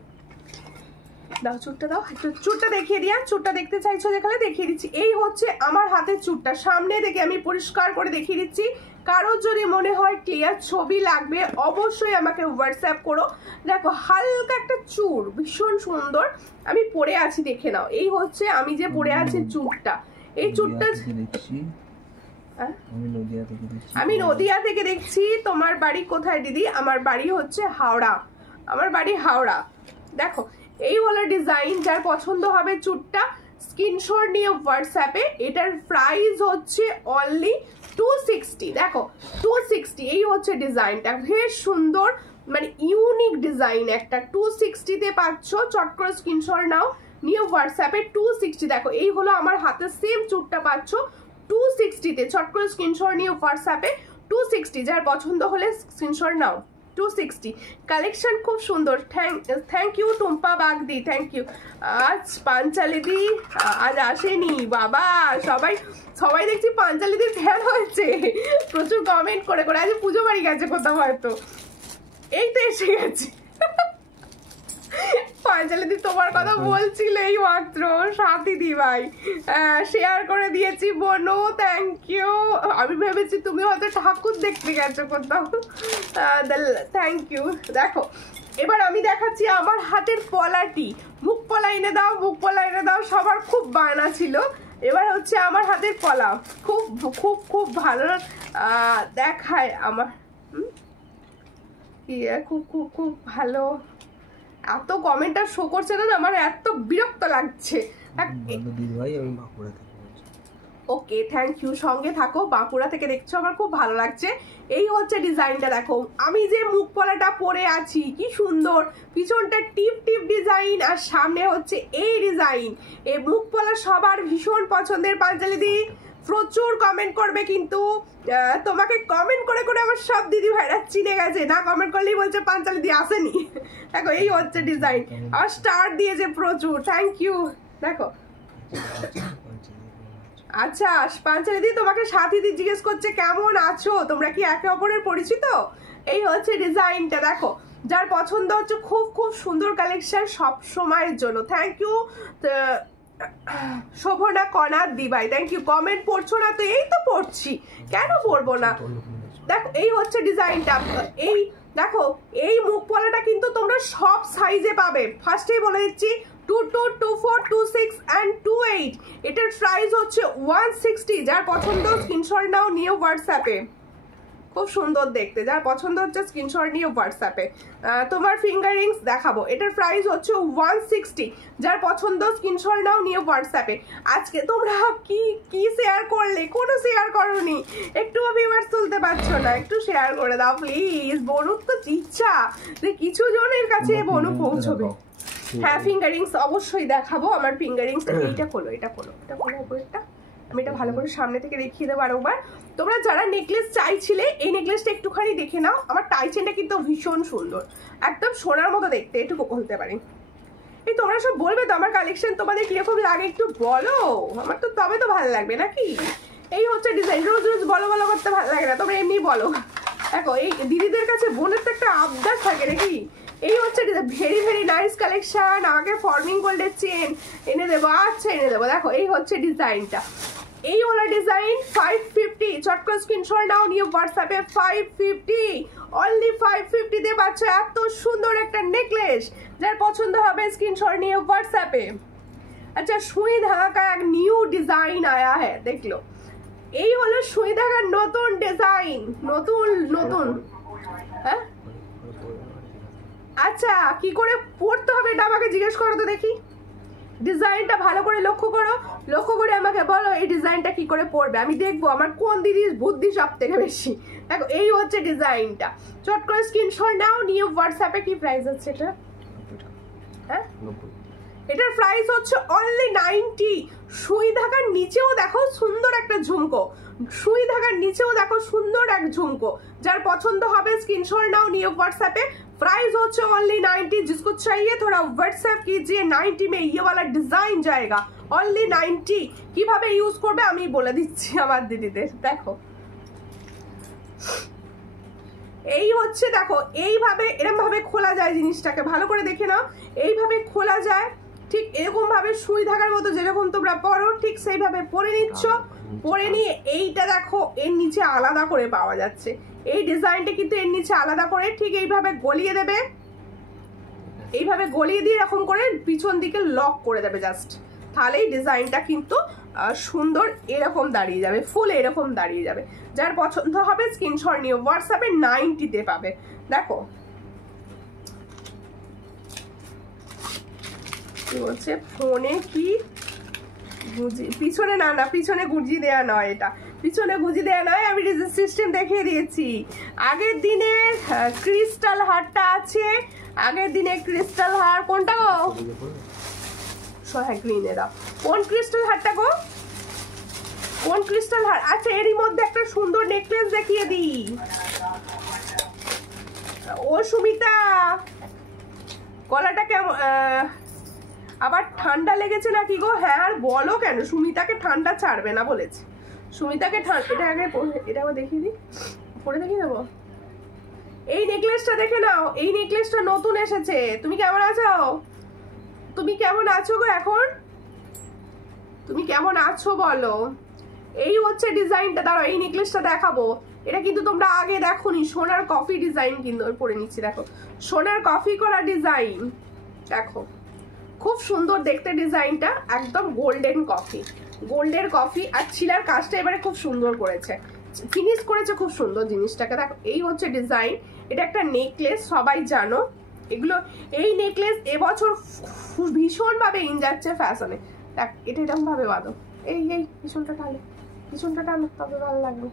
দাও চুটটা, দাও একটু চুটটা দেখিয়ে দিয়া। চুটটা দেখতে চাইছো যেখানে, দেখিয়ে দিচ্ছি। এই হচ্ছে আমার হাতের চুটটা, সামনে থেকে আমি পরিষ্কার করে দেখিয়ে দিচ্ছি। কারোর যদি মনে হয় ক্লিয়ার ছবি লাগবে, অবশ্যই আমাকে হোয়াটসঅ্যাপ করো। দেখো হালকা একটা চুর, ভীষণ সুন্দর, আমি পরে আছি, দেখে নাও। এই হচ্ছে আমি যে পরে আছি চুটটা, এই চুটটা আমি নদিয়া থেকে দেখছি। তোমার বাড়ি কোথায় দিদি? আমার বাড়ি হচ্ছে হাওড়া, আমার বাড়ি হাওড়া। দেখো এই হলো ডিজাইন, যার পছন্দ হবে চুটটা স্ক্রিনশট নিয়ে হোয়াটসঅ্যাপে। এটার প্রাইস হচ্ছে অনলি 260। দেখো 260, এই হচ্ছে ডিজাইনটা, বেশ সুন্দর, মানে ইউনিক ডিজাইন একটা। 260 তে পাচ্ছ, চট করে স্ক্রিনশট নাও, নিয়ে হোয়াটসঅ্যাপে। 260, দেখো এই হলো আমার হাতে সেম চুটটা পাচ্ছ 260 তে, চট করে স্ক্রিনশট নিয়ে হোয়াটসঅ্যাপে। 260, যার পছন্দ হলে স্ক্রিনশট নাও। 260 কালেকশন খুব সুন্দর। Thank you Tumpa Bagdi, thank you. আজ পাঞ্চালিদি আজ আসেনি বাবা, সবাই সবাই দেখছি পাঞ্চালিদির ফ্যান হয়েছে, প্রচুর কমেন্ট করে করে। আজ পুজো বাড়ি গেছে কোথাও হয়তো, এই তো এসে গেছে। পাঞ্চালিদি তোমার কথা বলছিল এই মাত্র, সাথী দি ভাই শেয়ার করে দিয়েছি বোনো, থ্যাংক ইউ। আমি ভেবেছি তুমি হয়তো ঠাকুর দেখতে গেছো কোথাও, থ্যাংক ইউ। দেখো এবার আমি দেখাচ্ছি আমার হাতের পলাটি, মুখ পলা এনে দাও, মুখ পলা এনে দাও, সবার খুব বায়না ছিল। এবার হচ্ছে আমার হাতের পলা, খুব খুব খুব ভালো দেখায় আমার, খুব খুব খুব ভালো। এত কমেন্টটা শো করছে না, আমার এত বিরক্ত লাগছে। ওকে থ্যাংক ইউ, সঙ্গে থাকো, বাঁকুড়া থেকে দেখছো, আমার খুব ভালো লাগছে। এই হচ্ছে ডিজাইনটা, দেখো আমি যে মুখ পলাটা পরে আছি কি সুন্দর, পিছনটা টিপ টিপ ডিজাইন, আর সামনে হচ্ছে এই ডিজাইন। এই মুখ পলা সবার ভীষণ পছন্দের। পাঞ্চালিদি প্রচুর কমেন্ট করবে, কিন্তু তোমাকে কমেন্ট করে করে আমার সব দিদি ভাইরা চিনে গেছে, না কমেন্ট করলেই বলছে পাঞ্চালিদি আসেনি। দেখো এই হচ্ছে ডিজাইন, আর স্টার দিয়েছে প্রচুর, থ্যাংক ইউ। দেখো আচ্ছা, পাঞ্চালি দি তোমাকে সাথী দি জিজ্ঞেস করছে কেমন আছো, তোমরা কি একে অপরের পরিচিত? এই হচ্ছে ডিজাইনটা, দেখো যার পছন্দ হচ্ছে, খুব খুব সুন্দর কালেকশন সব সময়ের জন্য। থ্যাংক ইউ শোভনা কনার দি ভাই, থ্যাংক ইউ। কমেন্ট পড়ছো না তো? এই তো পড়ছি, কেন পড়বো না। দেখো এই হচ্ছে ডিজাইনটা, এই দেখো এই মুখ পলাটা কিন্তু তোমরা সব সাইজে পাবে। ফার্স্টেই বলে দিচ্ছি 22, 24, 26 and 28। এটার প্রাইস হচ্ছে 160। যার পছন্দ স্ক্রিনশট নাও, নিয়ে হোয়াটসঅ্যাপে। খুব সুন্দর দেখতে, যার পছন্দ হচ্ছে স্ক্রিনশট নিয়ে হোয়াটসঅ্যাপে। তোমার ফিঙ্গার রিংস দেখাবো, এটার প্রাইস হচ্ছে 160। যার পছন্দ স্ক্রিনশট নাও, নিয়ে হোয়াটসঅ্যাপে। আজকে তোমরা কি কি শেয়ার করলে? কোনো শেয়ার করোনি, একটু ভিউয়ার্স তুলতে পারছো না, একটু শেয়ার করে দাও প্লিজ। বনুর তো ইচ্ছা যে কিছু জনের কাছে বনু পৌঁছবে। হ্যাঁ, ফিঙ্গার রিংস অবশ্যই দেখাবো। আমার ফিঙ্গার রিংস এইটা খোলো, এটা খোলো, এটা খোলো উপরেরটা। আমি এটা ভালো করে সামনে থেকে দেখিয়ে দেবো আরেকবার। তোমরা যারা নেকলেস চাইছিলে, এই নেকলেসটা একটুখানি দেখে নাও। আমার টাই চেনটা কিন্তু ভীষণ সুন্দর, একদম সোনার মতো দেখতে, এটুকু বলতে পারি। এই তোমরা সব বলবে তো আমার কালেকশন তোমাদের কিরকম লাগে, একটু বলো, আমার তো তবে তো ভালো লাগবে নাকি। এই হচ্ছে ডিজাইন, রোজ রোজ বলো বলো করতে ভালো লাগে না, তোমরা এমনি বলো। দেখো এই দিদিদের কাছে বোনের তো একটা আবদার থাকে নাকি। এই হচ্ছে ভেরি ভেরি নাইস কালেকশন। আমাকে ফর্মিং গোল্ডের চেন এনে দেবো, আচ্ছা এনে দেবো। দেখো এই হচ্ছে ডিজাইনটা, এই ওলা ডিজাইন 550। চট করে স্ক্রিনশট নাও, নিয়ে হোয়াটসঅ্যাপে। 550, অনলি 550 দিয়ে পাচ্ছ এত সুন্দর একটা নেকলেস। যার পছন্দ হবে স্ক্রিনশট নিয়ে হোয়াটসঅ্যাপে। আচ্ছা, সুই ধাগা का एक न्यू डिजाइन आया है, देख लो। এই হলো সুই ধাগার নতুন ডিজাইন, নতুন নতুন। হ্যাঁ আচ্ছা, কি করে পড়তে হবে এটা আমাকে জিজ্ঞেস করো তো দেখি। ডিজাইনটা ভালো করে লক্ষ্য করো, লক্ষ্য করে আমাকে বলো এই ডিজাইনটা কি করে পড়বে, আমি দেখবো আমার কোন দিদির বুদ্ধি সব থেকে বেশি। দেখো এই হচ্ছে ডিজাইনটা, চট করে স্ক্রিনশট নাও, নিয়ে হোয়াটসঅ্যাপে। কি প্রাইস আছে এটা? হ্যাঁ, এটার প্রাইস হচ্ছে অনলি 90। সুই ধাগার নিচেও দেখো সুন্দর একটা ঝুমকো, সুই ধাগার নিচেও দেখো সুন্দর এক ঝুমকো। যার পছন্দ হবে স্ক্রিনশট নাও, নিয়ে হোয়াट्सएप। Price होচ্ছে only 90। जिसको चाहिए थोड़ा व्हाट्सएप कीजिए। 90 में ये वाला डिजाइन जाएगा, ओनली 90। কিভাবে ইউজ করবে আমি বলে দিচ্ছি আমার দিদিদের। দেখো এই হচ্ছে, দেখো এইভাবে এরকম ভাবে খোলা যায় জিনিসটাকে, ভালো করে দেখে নাও। এইভাবে খোলা যায়, ঠিক এরকম ভাবে সুই ধাগার মতো যেরকম তোমরা পরো ঠিক সেইভাবে পরে নিচ্ছ। পরে নিয়ে এইটা দেখো এর নিচে আলাদা করে পাওয়া যাচ্ছে, এই ডিজাইনটা কিন্তু এর নিচে আলাদা করে ঠিক এইভাবে গলিয়ে দেবে। এইভাবে গলিয়ে দিয়ে এরকম করে পিছন দিকে লক করে দেবে জাস্ট, তাহলেই ডিজাইনটা কিন্তু সুন্দর এরকম দাঁড়িয়ে যাবে, ফুল এরকম দাঁড়িয়ে যাবে। যার পছন্দ হবে স্ক্রিনশট নিয়ে হোয়াটসঅ্যাপে 90-তে পাবে। দেখো কি বলছে, ফোনে কি গুজি পিছনে, না না পিছনে গুজি দেয়া নয়, এটা পিছনে গুজি দেয়া নয়, আমি ডিজাইন সিস্টেম দেখিয়ে দিয়েছি। আগের দিনের ক্রিস্টাল হারটা আছে, আগের দিনে ক্রিস্টাল হার কোনটা গো? হ্যাঁ গ্রিনে দাও। কোন ক্রিস্টাল হারটা গো? কোন ক্রিস্টাল হার? আচ্ছা এরই মধ্যে একটা সুন্দর নেকলেস দেখিয়ে দিই। ও সুমিতা, গলাটা কেমন? আবার ঠান্ডা লেগেছে নাকি গো? হ্যাঁ আর বলো কেন, সুমিতাকে ঠান্ডা ছাড়বে না বলেছে। সুমিতাকে ঠান্ডা, এটা আগে এটা আবার দেখিয়ে দিই, পরে দেখিয়ে দেবো। এই নেকলেসটা দেখে নাও, এই নেকলেসটা নতুন এসেছে। তুমি কেমন আছো? তুমি কেমন আছো গো এখন? তুমি কেমন আছো বলো। এই হচ্ছে ডিজাইনটা, দাঁড়াও এই নেকলেসটা দেখাবো। এটা কিন্তু তোমরা আগে দেখোনি, সোনার কফি ডিজাইন কিন্তু পরে নিচ্ছি। দেখো সোনার কফি করা ডিজাইন, দেখো খুব সুন্দর দেখতে ডিজাইনটা, একদম গোল্ডেন কফি, গোল্ডের কফি। আর ছিলার কাজটা এবারে খুব সুন্দর করেছে, ফিনিশ করেছে খুব সুন্দর জিনিসটাকে। দেখো এই হচ্ছে ডিজাইন, এটা একটা নেকলেস, সবাই জানো এগুলো। এই নেকলেস এবছর ভীষণ ভাবে ইন যাচ্ছে ফ্যাশনে। দেখ এটা এরকম ভাবে বাঁধো, এই এই পিছনটা টানো, পিছনটা টানো, তবে ভালো লাগবে।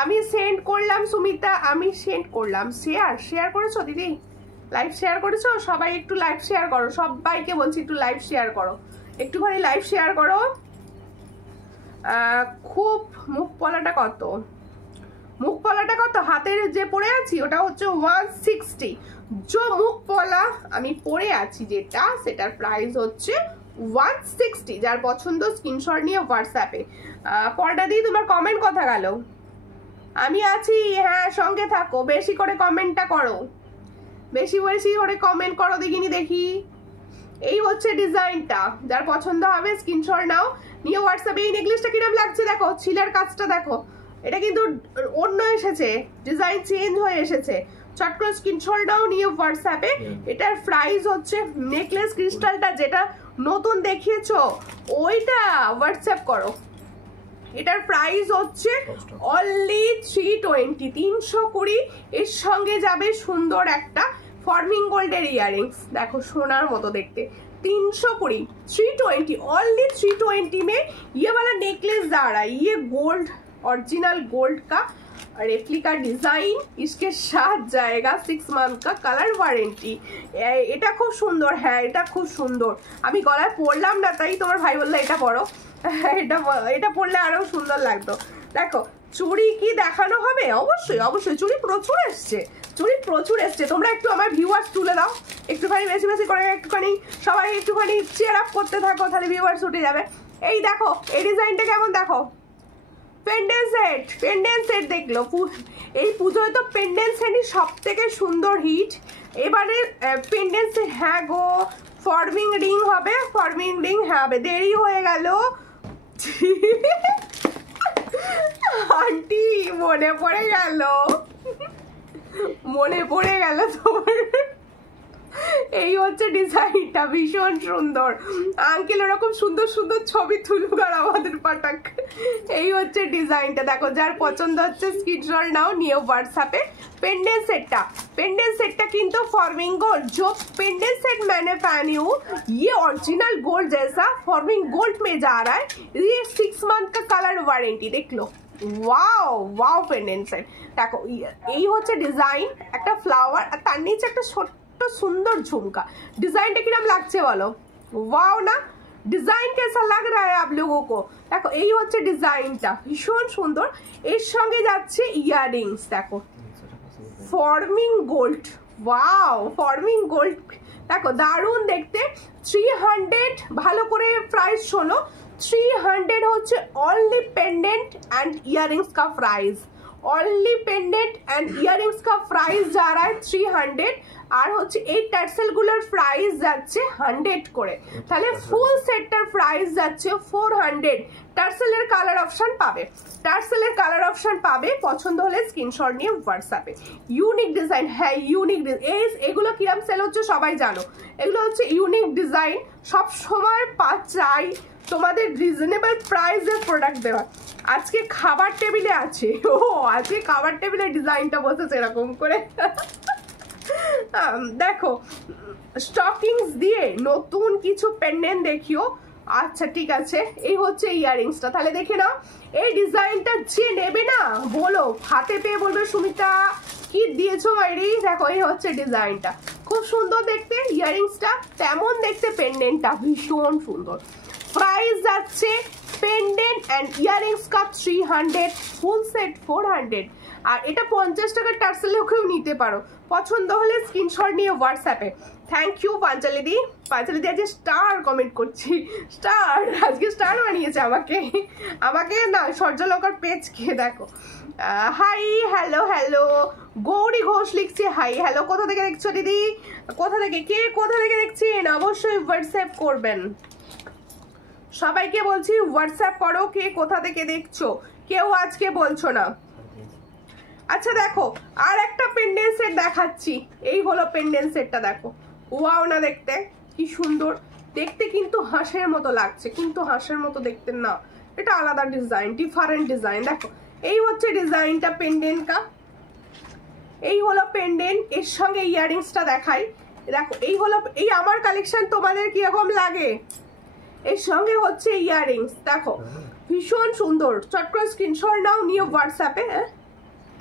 আমি সেন্ড করলাম সুমিতা, আমি সেন্ড করলাম। শেয়ার করেছো দিদি? লাইভ শেয়ার করেছো? সবাই একটু লাইভ শেয়ার করো, সবাইকে বলছি একটু লাইভ শেয়ার করো, একটুখানি লাইভ শেয়ার করো। খুব মুখ পলাটা কত? মুখ পলাটা কত? হাতের যে পরে আছি ওটা হচ্ছে 160। যে মুখ পলা আমি পরে আছি যেটা, সেটার প্রাইস হচ্ছে 160। যার পছন্দ স্ক্রিনশট নিয়ে হোয়াটসঅ্যাপে। পর্দা দি তোমার কমেন্ট কথা গেল? আমি আছি, হ্যাঁ সঙ্গে থাকো, বেশি করে কমেন্টটা করো, বেশি বেশি করে কমেন্ট করো, দেখিনি দেখি। এই হচ্ছে ডিজাইনটা, যার পছন্দ হবে স্ক্রিনশট নাও, নিয়ে হোয়াটসঅ্যাপে। এই নেকলেসটা কিরকম লাগছে দেখো, ছিলার কাজটা দেখো, এটা কিন্তু অন্য এসেছে, ডিজাইন চেঞ্জ হয়ে এসেছে। চট করে স্ক্রিনশট নাও, নিয়ে হোয়াটসঅ্যাপে। এটার প্রাইস হচ্ছে নেকলেস ক্রিস্টালটা যেটা নতুন দেখিয়েছো ওইটা হোয়াটসঅ্যাপ করো। এটার প্রাইস হচ্ছে অনলি 320, 320। এর সঙ্গে যাবে সুন্দর একটা ফর্মিং গোল্ডের ইয়ারিংস, দেখো সোনার মতো দেখতে। 320, 320, ओनली 320 में ये वाला नेकलेस जा रहा है। ये गोल्ड, ओरिजिनल गोल्ड का रेप्लिका डिजाइन, इसके साथ जाएगा 6 मंथ का कलर वारंटी। এটা খুব সুন্দর, হ্যাঁ এটা খুব সুন্দর। আমি গলায় পরলাম না তাই তোমার ভাই বললো এটা পরো, এটা পরলে আরো সুন্দর লাগতো। দেখো চুড়ি কি দেখানো হবে? অবশ্যই অবশ্যই, চুড়ি প্রচুর এসছে, চুড়ি প্রচুর এসছে। তোমরা একটু আমার ভিউয়ার্স তুলে দাও, একটুখানি বেশি বেশি করে, একটুখানি সবাই একটুখানি চেয়ার আপ করতে থাকো, তাহলে ভিউয়ার্স উঠে যাবে। এই দেখো এই ডিজাইনটা কেমন দেখো, পেন্ডেন্ট সেট, পেন্ডেন্ট সেট দেখলো। এই পুজোয় তো পেন্ডেন্ট সেটই সব থেকে সুন্দর হিট। এবারে পেন্ডেন্ট সেট, হ্যাঁ গো ফর্মিং রিং হবে, ফর্মিং রিং হবে, দেরি হয়ে গেল আন্টি, মনে পড়ে গেল, মনে পড়ে গেল তোমার। এই হচ্ছে ডিজাইনটা, ভীষণ সুন্দর। আঙ্কেল ওরকম সুন্দর সুন্দর ছবি তুলুক আর আমাদের পাঠাক। এই হচ্ছে ডিজাইনটা, দেখো যার পছন্দ হচ্ছে স্ক্রিনশট নাও, নিয়ে হোয়াটসঅ্যাপে। पेंडेंट सेट কিন্তু फॉर्मिंग गोल्ड, जो पेंडेंट सेट मैंने पहनी हूँ ये ओरिजिनल गोल्ड जैसा फॉर्मिंग गोल्ड में जा रहा है। ये 6 मंथ का कलर वारंटी, देख लो। ওয়াও ওয়াও পেন্ডেন্ট সেট দেখো, এই হচ্ছে ডিজাইন, একটা ফ্লাওয়ার আর তার নিচে একটা ছোট্ট সুন্দর ঝুমকা। ডিজাইনটা কিরকম লাগছে বলো? ওয়াও না? ডিজাইন कैसा लग रहा है आप लोगों को? দেখো এই হচ্ছে ডিজাইনটা, ভীষণ সুন্দর। এর সঙ্গে যাচ্ছে ইয়াররিংস, দেখো forming gold, wow forming gold, দেখো দারুণ দেখতে। 300, ভালো করে প্রাইস শোনো, 300 হচ্ছে অনলি পেন্ডেন্ট অ্যান্ড ইয়ারিংস का price, only pendant and earrings का प्राइस जा रहा है 300। আর হচ্ছে এই টার্সেল গুলোর প্রাইস যাচ্ছে 100 করে, তাহলে ফুল সেটটার প্রাইস যাচ্ছে 400। টার্সেলের কালার অপশন পাবে, টার্সেলের কালার অপশন পাবে, পছন্দ হলে স্ক্রিনশট নিয়ে হোয়াটসঅ্যাপে। ইউনিক ডিজাইন, হ্যাঁ ইউনিক ডিজাইন। এগুলো কিরম সেল হচ্ছে সবাই জানো, এগুলো হচ্ছে ইউনিক ডিজাইন, সব সময় চাই তোমাদের রিজনেবল প্রাইসের প্রোডাক্ট দেওয়া। আজকে খাবার টেবিলে আছে, ও আজকে খাবার টেবিলে ডিজাইনটা বসেছে এরকম করে। দেখো স্টকিংস দিয়ে নতুন কিছু পেন্ডেন্ট দেখিও। আচ্ছা ঠিক আছে, এই হচ্ছে ইয়ারিংসটা, তাহলে দেখে নাও। এই ডিজাইনটা যে নেবে না বলো, হাতে পেয়ে বলবে সুমিতা কি দিয়েছো মাইরি। দেখো এই হচ্ছে ডিজাইনটা, খুব সুন্দর দেখতে ইয়ারিংসটা, তেমন দেখতে পেন্ডেন্টটা ভীষণ সুন্দর। প্রাইস যাচ্ছে পেন্ডেন্ট অ্যান্ড ইয়ারিংস का 300, ফুল সেট 400। আর এটা 50 টাকার টার্সেলেও কেউ নিতে পারো, পছন্দ হলে স্ক্রিনশট নিয়ে হোয়াটসঅ্যাপে। থ্যাংক ইউ পাঞ্চালি দি, পাঞ্চালি দি আজকে স্টার কমেন্ট করছি, স্টার আজকে স্টার বানিয়েছে আমাকে, আমাকে না সূর্যালোকার পেজ কে দেখো। Hi hello hello, Gouri Ghosh লিখছে হাই হ্যালো। কোথা থেকে দেখছো দিদি, কোথা থেকে, কে কোথা থেকে দেখছেন অবশ্যই হোয়াটসঅ্যাপ করবেন। সবাইকে বলছি হোয়াটসঅ্যাপ করো, কে কোথা থেকে দেখছো, কেউ আজকে বলছো না। আচ্ছা দেখো আর একটা পেন্ডেন্ট সেট দেখাচ্ছি, এই হলো পেন্ডেন্ট সেটটা, দেখো ওয়াও না দেখতে, কি সুন্দর দেখতে, কিন্তু হাঁসের মতো লাগছে, কিন্তু হাঁসের মতো দেখতে না, এটা আলাদা ডিজাইন, ডিফারেন্ট ডিজাইন। দেখো এই হচ্ছে ডিজাইনটা পেন্ডেন্ট কা, এই হলো পেন্ডেন্ট, এর সঙ্গে ইয়ারিংসটা দেখাই। দেখো এই হলো, এই আমার কালেকশন তোমাদের কিরকম লাগে, এর সঙ্গে হচ্ছে ইয়ারিংস, দেখো ভীষণ সুন্দর। চট করে স্ক্রিনশট নাও, নিয়ে হোয়াটসঅ্যাপে,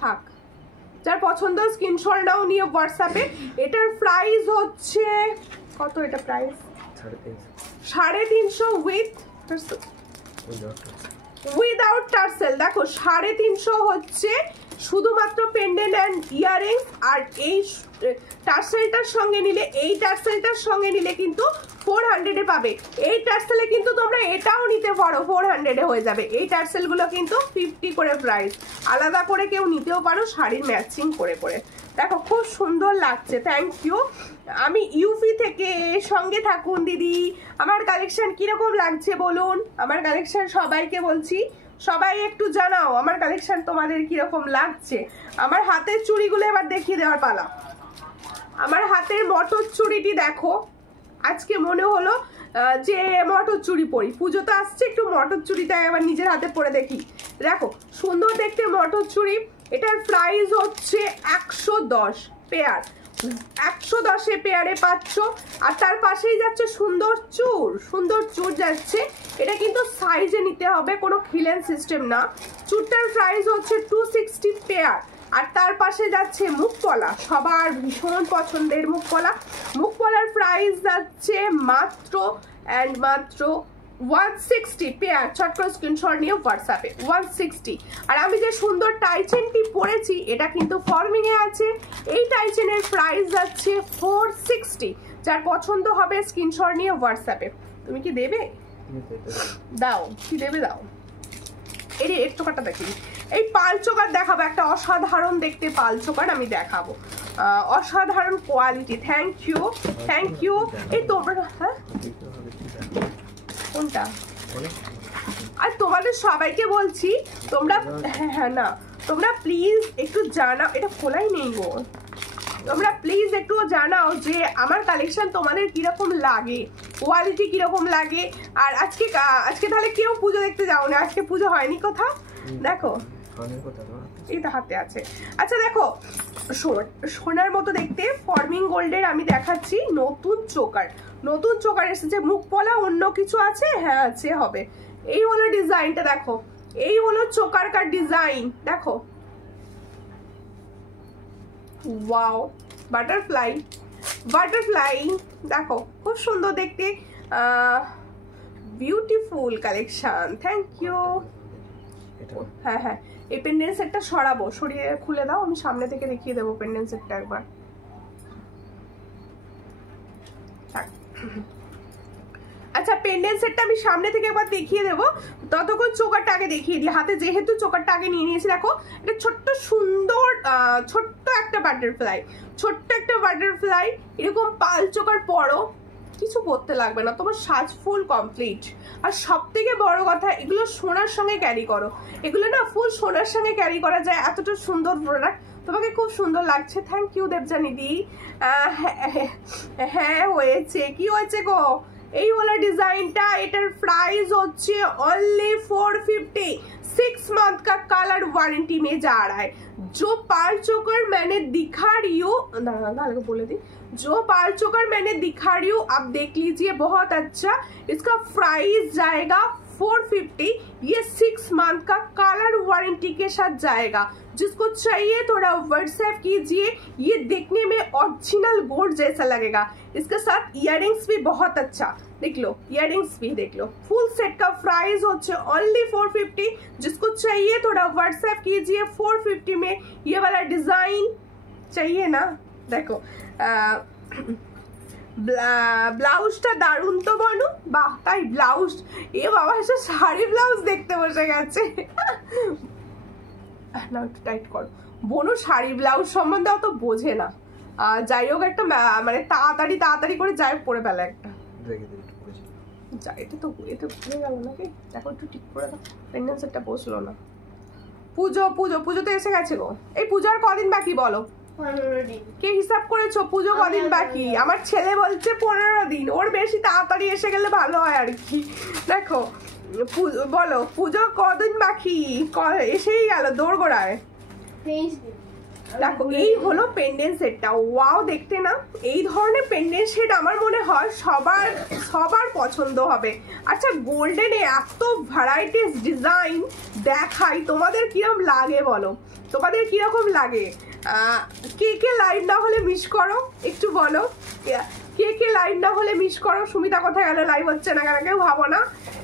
থাক যার পছন্দ স্ক্রিনশট নাও, নিয়ে হোয়াটসঅ্যাপে। এটার প্রাইস হচ্ছে কত, এটা প্রাইস 350 উইদাউট টার্সেল। দেখো 350 হচ্ছে শুধুমাত্র পেন্ডেন্ট অ্যান্ড ইয়ারিংস আর এই টার্সেলটার সঙ্গে নিলে, এই টার্সেলটার সঙ্গে নিলে কিন্তু 400-এ পাবে। এই টার্সেলে কিন্তু তোমরা এটাও নিতে পারো, 400-এ হয়ে যাবে। এই টার্সেলগুলো কিন্তু 50 করে প্রাইস, আলাদা করে কেউ নিতেও পারো শাড়ির ম্যাচিং করে করে। দেখো খুব সুন্দর লাগছে, থ্যাংক ইউ। আমি ইউপি থেকে, সঙ্গে থাকুন দিদি। আমার কালেকশন কিরকম লাগছে বলুন, আমার কালেকশন সবাইকে বলছি, সবাই একটু জানাও আমার কালেকশন তোমাদের কিরকম লাগছে। আমার হাতের চুড়িগুলো এবার দেখিয়ে দেওয়ার পালা। আমার হাতের মটর চুড়িটি দেখো, আজকে মনে হলো যে মটর চুড়ি পরি, পুজো তো আসছে, একটু মটর চুড়িটা এবার নিজের হাতে পরে দেখি। দেখো সুন্দর দেখতে মটর চুড়ি, এটার প্রাইস হচ্ছে 110 পেয়ার, 110-এ পেয়ারে পাচ্ছ। আর তার পাশেই যাচ্ছে সুন্দর চুর, সুন্দর চুর যাচ্ছে। এটা কিন্তু সাইজে নিতে হবে, কোনো খিলেন সিস্টেম না। চুরটার প্রাইস হচ্ছে 260 পেয়ার। আর তার পাশে যাচ্ছে মুখপলা, সবার ভীষণ পছন্দের মুখপলা। মুখপলার প্রাইস যাচ্ছে মাত্র অ্যান্ড মাত্র 160 পেয়ার। চট করে স্ক্রিনশট নিয়ে হোয়াটসঅ্যাপে 160। আর আমি যে সুন্দর টাইচেনটি পরেছি এটা কিন্তু ফর্মিং এ আছে। এই টাইচেনের প্রাইস যাচ্ছে 460। যার পছন্দ হবে স্ক্রিনশট নিয়ে হোয়াটসঅ্যাপে। তুমি কি দেবে? দাও, কি দেবে দাও। এই এর চোকারটা দেখি, এই পাল চোকার দেখাবো, একটা অসাধারণ দেখতে পাল চোকার আমি দেখাবো, অসাধারণ quality. Thank you, thank you. এই তোমরা, হ্যাঁ কোনটা? আর তোমাদের সবাইকে বলছি তোমরা, হ্যাঁ না, তোমরা প্লিজ একটু জানাও, এটা খোলাই নেই গো, তোমরা প্লিজ একটু জানাও যে আমার কালেকশন তোমাদের কিরকম লাগে, কোয়ালিটি কিরকম লাগে। আর আজকে তাহলে কেউ পুজো দেখতে যাও না, আজকে পুজো হয়নি কোথাও। দেখো এটা হাতে আছে। আচ্ছা দেখো সোনার মতো দেখতে ফর্মিং গোল্ডের আমি দেখাচ্ছি নতুন চোকার, নতুন চোকার এসেছে। মুখ পলা অন্য কিছু আছে? হ্যাঁ আছে, হবে। এই হলো ডিজাইনটা, দেখো এই হলো চোকার কার ডিজাইন, দেখো ওয়াও, বাটারফ্লাই, বাটারফ্লাই দেখো খুব সুন্দর দেখতে, বিউটিফুল কালেকশন। Thank you. হ্যাঁ হ্যাঁ, এই পেন্ডেন্ট সেটটা সরাবো, সরিয়ে খুলে দাও, আমি সামনে থেকে দেখিয়ে দেবো পেন্ডেন্ট সেটটা একবার। আচ্ছা পেন্ডেন্ট সেটটা আমি সামনে থেকে একবার দেখিয়ে দেবো, ততক্ষণ চোকারটা আগে দেখিয়ে দিই। হাতে যেহেতু চোকারটা আগে নিয়ে নিয়েছি, দেখো এটা ছোট্ট সুন্দর ছোট্ট একটা বাটারফ্লাই, ছোট্ট একটা বাটারফ্লাই। এরকম পাল চোকার পরো, কিছু করতে লাগবে না, তোমার সাজ ফুল কমপ্লিট। আর সব থেকে বড় কথা, এগুলো সোনার সঙ্গে ক্যারি করো, এগুলো না ফুল সোনার সঙ্গে ক্যারি করা যায়, এতটা সুন্দর প্রোডাক্ট। তোমাকে খুব সুন্দর লাগছে, থ্যাংক ইউ দেবজানি দি। হ্যাঁ হয়েছে, কি হয়েছে গো? এই হলো ডিজাইনটা, এটার প্রাইস হচ্ছে অনলি 450। 6 मंथ का कलर वारंटी में जा रहा है। जो पाल चोकर मैंने दिखा रही हूँ, बोले दी, जो पाल चोकर मैंने दिखा रही हूँ आप देख लीजिए, बहुत अच्छा। इसका प्राइस जाएगा 450। ये 6 मंथ का कलर वारंटी के साथ जाएगा। जिसको चाहिए थोड़ा व्हाट्सएप कीजिए। ये देखने में ओरिजिनल गोल्ड जैसा लगेगा। इसके साथ इयररिंग्स भी बहुत अच्छा, देख लो इयररिंग्स भी देख लो। फुल सेट का प्राइस होচ্ছে ओनली 450। जिसको चाहिए थोड़ा व्हाट्सएप कीजिए। 450 में ये वाला डिजाइन चाहिए ना। देखो ব্লাউজটা দারুণ তো বলো, বাহ তাই ব্লাউজ, এ বাবা এসে শাড়ি ব্লাউজ দেখতে বসে গেছে। না একটু টাইট করো, বোনও শাড়ি ব্লাউজ সম্বন্ধে অত বোঝে না। যাই হোক একটা মানে তাড়াতাড়ি করে যাই পরে ফেলে একটা, এটা তো ভুলে গেল নাকি। দেখো একটু ঠিক করে দাও, পেন্ডেন্সটা বসলো না। পুজো তো এসে গেছে গো। এই পূজার কদিন বাকি বলো? 15 দিন। কে হিসাব করেছো পুজো কদিন বাকি? আমার ছেলে বলছে 15 দিন, ওর বেশি তাড়াতাড়ি এসে গেলে ভালো হয় আর কি। দেখো বলো পুজো কদিন বাকি? এসেই গেল দোরগোড়ায়। 23 দিন। দেখো এই হলো পেন্ডেন্ট সেটটা, ওয়াও দেখতে না। এই ধরনের পেন্ডেন্ট সেট আমার মনে হয় সবার পছন্দ হবে। আচ্ছা গোল্ডেনে এত ভ্যারাইটিস ডিজাইন দেখাই, তোমাদের কিরকম লাগে বলো, তোমাদের কিরকম লাগে? কে লাইভ না হলে মিস করো একটু বলো, কে লাইভ না হলে মিস করো। সুমিতা কোথায় গেল? লাইভ হচ্ছে না কেন, কেউ ভাবো না।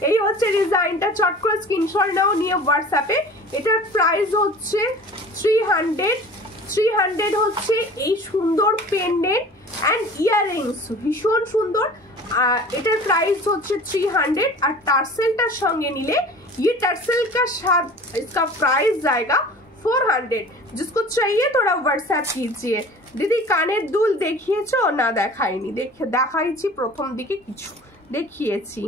এই হচ্ছে ডিজাইনটা, চট করে স্ক্রিনশট নাও, নিয়ে হোয়াটসঅ্যাপে এটার প্রাইস হচ্ছে 300 হচ্ছে এই সুন্দর পেন্ডেন্ট অ্যান্ড ইয়াররিংস, ভীষণ সুন্দর। এটার প্রাইস হচ্ছে 300 আর টার্সেলটার সঙ্গে নিলে ये टर्सल का साथ इसका प्राइस जाएगा 400। जिसको चाहिए थोड़ा व्हाट्सएप कीजिए। দিদি কানের দুল দেখিয়েছো না? দেখাইনি, দেখাইছি প্রথম দিকে কিছু দেখিয়েছি।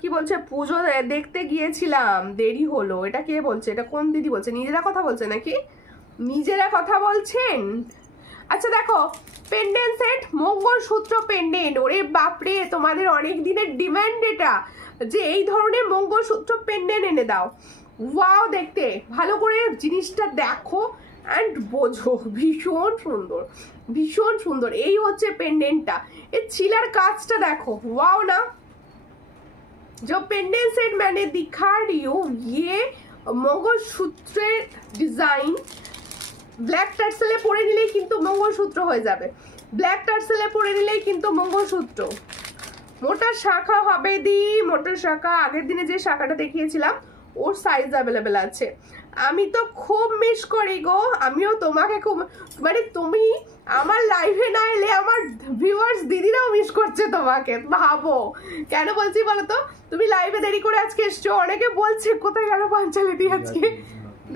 কি বলছে পুজো দেখতে গিয়েছিলাম দেরি হলো, এটা কে বলছে? এটা কোন দিদি বলছে? নিজেরা কথা বলছে নাকি? নিজেরা কথা বলছেন? আচ্ছা দেখো পেন্ডেন্ট সেট, মঙ্গলসূত্র পেন্ডেন্ট, ওরে বাপরে তোমাদের অনেক দিনের ডিমান্ড এটা, যে এই ধরনের মঙ্গলসূত্র পেন্ডেন্ট এনে দাও। ওয়াও, দেখতে ভালো করে জিনিসটা দেখো অ্যান্ড বোঝো, ভীষণ সুন্দর, ভীষণ সুন্দর। এই হচ্ছে পেন্ডেন্টটা, এর ছিলার কাজটা দেখো, ওয়াও না। जो पेंडेंट सेट मैंने दिखा रही हूँ ये মঙ্গলসূত্রের ডিজাইন। ব্ল্যাক টার্সেলে পরে নিলেই কিন্তু মঙ্গলসূত্র হয়ে যাবে, ব্ল্যাক টার্সেলে পরে নিলেই কিন্তু মঙ্গলসূত্র। মোটা শাখা হবে দি, মোটা শাখা আগের দিনে যে শাখাটা দেখিয়েছিলাম ওর সাইজ অ্যাভেলেবেল আছে। আমি তো খুব মিস করি গো, আমিও তোমাকে খুব, মানে তুমি আমার লাইভে না এলে আমার ভিউয়ার্স দিদিরাও মিস করছে তোমাকে। ভাবো কেন বলছি বলো তো, তুমি লাইভে দেরি করে আজকে এসছো, অনেকে বলছে কোথায় গেল পাঞ্চালি দি আজকে।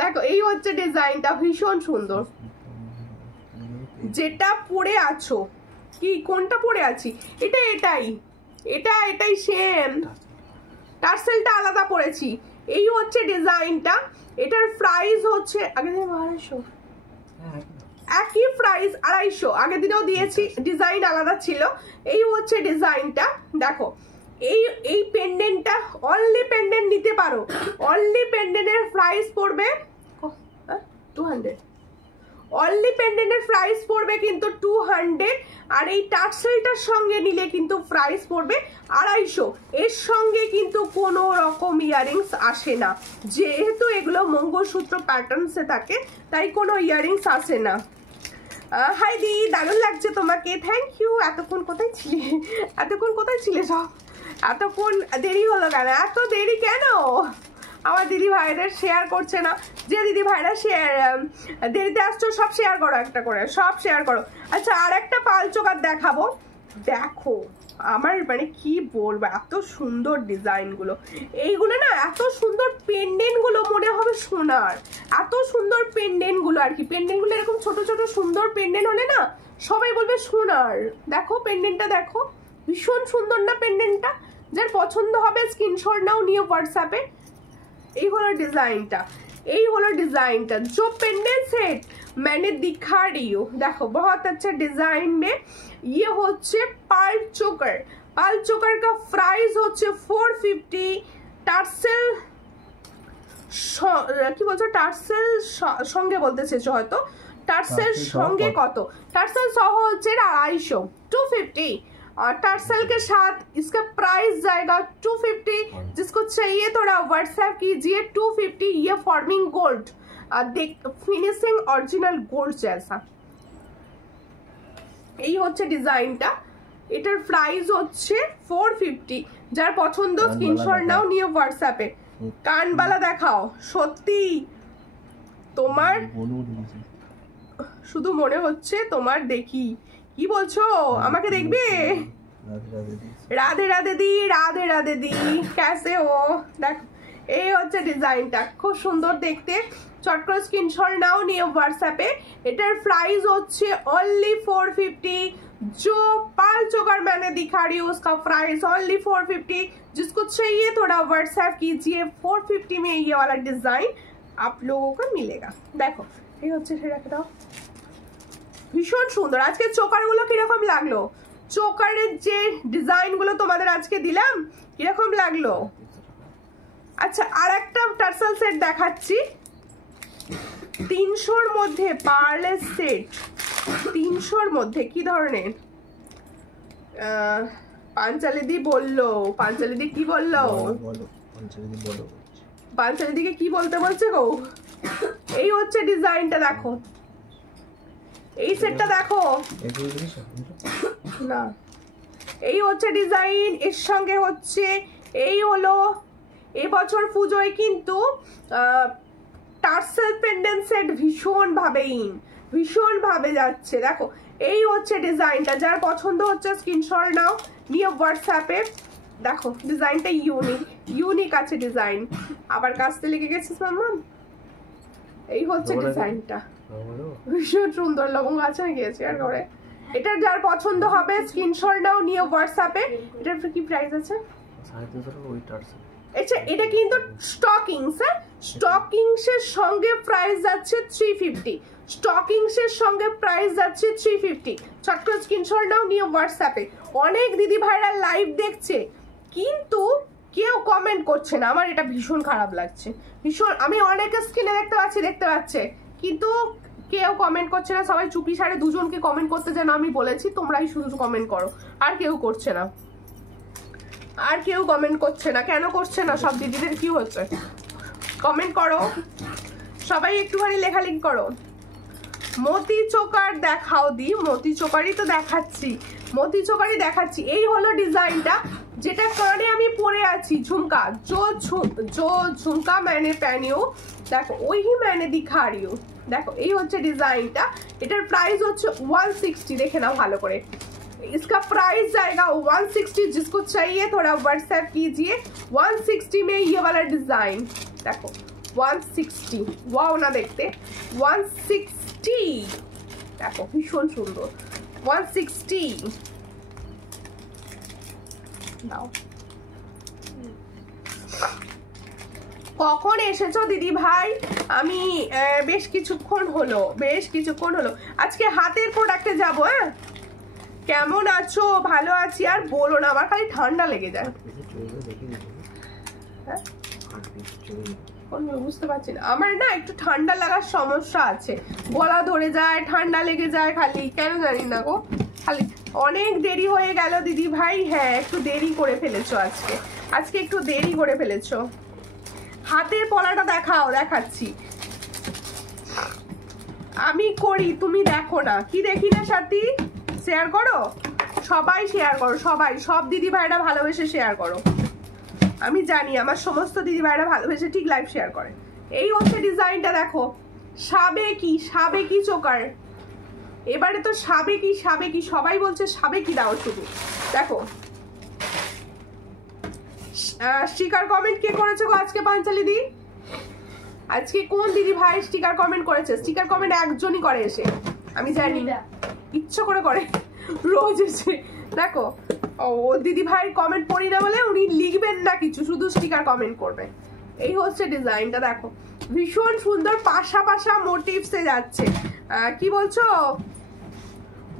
দেখো এই হচ্ছে ডিজাইনটা, ভীষণ সুন্দর। যেটা পরে আছো, কি কোনটা পরে আছি, এটাই সেম, টার্সেলটা আলাদা পরেছি। এই হচ্ছে ডিজাইনটা, এটার প্রাইস হচ্ছে আগে দিনে 250, একই প্রাইস 250, আগের দিনেও দিয়েছি, ডিজাইন আলাদা ছিল। এই হচ্ছে ডিজাইনটা, দেখো এই পেন্ডেন্টটা অনলি পেন্ডেন্ট নিতে পারো, অনলি পেন্ডেন্টের প্রাইস পড়বে 200, অনলি পেন্ডেন্টের প্রাইস পড়বে কিন্তু 200। আর এই টার্সেলটার সঙ্গে নিলে কিন্তু প্রাইস পড়বে 250। এর সঙ্গে কিন্তু কোনো রকম ইয়ারিংস আসে না, যেহেতু এগুলো মঙ্গলসূত্র প্যাটার্নসে থাকে তাই কোনো ইয়ারিংস আসে না। হাই দি, দারুণ লাগছে তোমাকে, থ্যাংক ইউ। এতক্ষণ কোথায় ছিলে সব? এতক্ষণ দেরি হলো কেন? এত দেরি কেন? আমার দিদি ভাইরা শেয়ার করছে না, যে দিদি ভাইরা দেরিতে আসছো সব শেয়ার করো, একটা করে সব শেয়ার করো। আচ্ছা আর একটা পাল চোকার দেখাবো, দেখো আমার মানে কি বলবো, এত সুন্দর ডিজাইনগুলো, এইগুলো না এত সুন্দর পেন্ডেন্টগুলো মনে হবে সোনার, এত সুন্দর পেন্ডেন্টগুলো আর কি। পেন্ডেন্টগুলো এরকম ছোট ছোট সুন্দর পেন্ডেন্ট হলে না সবাই বলবে সোনার। দেখো পেন্ডেন্টটা দেখো, ভীষণ সুন্দর না পেন্ডেন্টটা? যার পছন্দ হবে স্ক্রিনশট নাও, নিয়ে হোয়াটসঅ্যাপে। এই হলো ডিজাইনটা, এই হলো ডিजाइन जो पेंडेंट सेट मैंने दिखा रही हूँ, देखो बहुत अच्छा डिजाइन में ये होच्छे पाल चोकर। पाल चोकर का प्राइस होच्छे 450। টার্সেল কি বলছো, টার্সেল সঙ্গে বলতে চেয়েছো হয়তো, টার্সেল সঙ্গে কত, টার্সেল সহ হচ্ছে 250, 250। और टर्सल के साथ इसका प्राइस जाएगा 250। जिसको चाहिए थोड़ा व्हाट्सएप कीजिए। 250 ये फॉर्मिंग गोल्ड, देख फिनिशिंग ओरिजिनल गोल्ड जैसा। এই হচ্ছে ডিজাইনটা, এটার প্রাইস হচ্ছে 450। যার পছন্দ স্ক্রিনশট নাও, নিয়ে হোয়াটসঅ্যাপে। কানবালা দেখাও, সত্যি তোমার শুধু মনে হচ্ছে তোমার দেখি। কি বলছো, আমাকে দেখবে? রাধে রাধে দি, রাধে রাধে দি, कैसे हो? দেখ এই হচ্ছে ডিজাইনটা, খুব সুন্দর দেখতে। চট করে স্ক্রিনশট নাও, নিয়ে হোয়াটসঅ্যাপে। এটার প্রাইস হচ্ছে ओनली 450। जो पाल चोकर मैंने दिखा रही हूँ उसका प्राइस ओनली 450। जिसको चाहिए थोड़ा व्हाट्सएप कीजिए। 450 में ये वाला डिजाइन आप लोगों को मिलेगा। देखो এই হচ্ছে, সেটা দাও, ভীষণ সুন্দর। আজকে চোকারগুলো কিরকম লাগলো? চোকারের যে ডিজাইনগুলো তোমাদের আজকে দিলাম কিরকম লাগলো? আচ্ছা আর একটা টার্সেল সেট দেখাচ্ছি, 300-র মধ্যে পার্লের সেট, 300-র মধ্যে। কি ধরনের? পাঞ্চালিদি বললো, পাঞ্চালিদি কি বললো? পাঞ্চালিদিকে কি বলতে বলছে গো? এই হচ্ছে ডিজাইনটা, দেখো এই সেটটা দেখো না, এই হচ্ছে ডিজাইন। এর সঙ্গে হচ্ছে এই হলো এবছর পুজোয় কিন্তু টার্সেল পেন্ডেন্ট সেট ভীষণ ভাবে যাচ্ছে। দেখো এই হচ্ছে ডিজাইনটা, যার পছন্দ হচ্ছে স্ক্রিনশট নাও, নিয়ে হোয়াটসঅ্যাপে। দেখো ডিজাইনটা ইউনিক আছে ডিজাইন। আবার কাছতে লেগে গেছিস মাম্মা। এই হচ্ছে ডিজাইনটা, ভীষণ সুন্দর। লবঙ্গ আছে নাকি আছে আর ঘরে? এটা যার পছন্দ হবে স্ক্রিনশট নাও, নিয়ে হোয়াটসঅ্যাপে। এটার কি প্রাইস আছে? 350। এটা কিন্তু স্টকিংস, হ্যাঁ স্টকিংস এর সঙ্গে প্রাইস যাচ্ছে 350। স্টকিংস এর সঙ্গে প্রাইস যাচ্ছে 350। চট করে স্ক্রিনশট নাও, নিয়ে হোয়াটসঅ্যাপে। অনেক দিদি ভাইরা লাইভ দেখছে কিন্তু কেউ কমেন্ট করছে না, আমার এটা ভীষণ খারাপ লাগছে, ভীষণ। আমি অনেক স্ক্রিনে দেখতে পাচ্ছে কিন্তু কেউ কমেন্ট করছে না। সবাই চুপি সাড়ে দুজনকে কমেন্ট করতে যেন আমি বলেছি, তোমরাই শুধু কমেন্ট করো, আর কেউ করছে না, আর কেউ কমেন্ট করছে না। কেন করছে না? সব দিদিদের কি হচ্ছে? কমেন্ট করো সবাই, একটুখানি লেখালেখি করো। মতি চোকার দেখাও দি। মতি চোকারই তো দেখাচ্ছি, এই হলো ডিজাইনটা, যেটা কানে আমি পরে আছি। ঝুমকা जो झुमका मैंने पहनी हो, দেখো ওই मैंने दिखा रही हूँ। দেখো এই হচ্ছে ডিজাইনটা। এটার প্রাইস হচ্ছে 160। দেখে নাও ভালো করে, इसका प्राइस जाएगा 160। जिसको चाहिए थोड़ा व्हाट्सएप कीजिए। 160 में ये वाला डिजाइन देखो, 160। वाओ ना देखते, 160 देखो भीषण सुंदर। 160 দাও। কখন এসেছো দিদি ভাই? আমি বেশ কিছুক্ষণ হলো। আজকে হাতের প্রোডাক্টে যাবো। হ্যাঁ কেমন আছো? ভালো আছি। আর বলো না, আমার খালি ঠান্ডা লেগে যায়। বুঝতে পারছি না, আমার না একটু ঠান্ডা লাগার সমস্যা আছে, গলা ধরে যায়, ঠান্ডা লেগে যায় খালি, কেন জানি না গো। খালি অনেক দেরি হয়ে গেল দিদি ভাই। হ্যাঁ একটু দেরি করে ফেলেছো আজকে একটু দেরি করে ফেলেছো। হাতের পলাটা দেখাচ্ছি আমি করি, তুমি দেখো না। কি দেখি না সাথী? শেয়ার করো সবাই, শেয়ার করো সবাই, সব দিদি ভাইরা ভালোবেসে শেয়ার করো। আমি জানি আমার সমস্ত দিদি ভাইরা ভালোবেসে ঠিক লাইভ শেয়ার করে। এই হচ্ছে ডিজাইনটা, দেখো সাবেকি চোকার। এবারে তো সাবেকি সবাই বলছে সাবেকি দাও শুধু। দেখো স্টিকার কমেন্ট কে করেছে গো আজকে? পাঞ্চালি দি আজকে কোন দিদি ভাই স্টিকার কমেন্ট করেছে? স্টিকার কমেন্ট একজনই করে এসে, আমি জানি ইচ্ছা করে রোজ এসে। দেখো ও দিদি ভাইয়ের কমেন্ট পড়ি না বলে উনি লিখবেন না কিছু, শুধু স্টিকার কমেন্ট করবে। এই হচ্ছে ডিজাইনটা, দেখো ভীষণ সুন্দর। পাশা মোটিভসে যাচ্ছে। কি বলছো?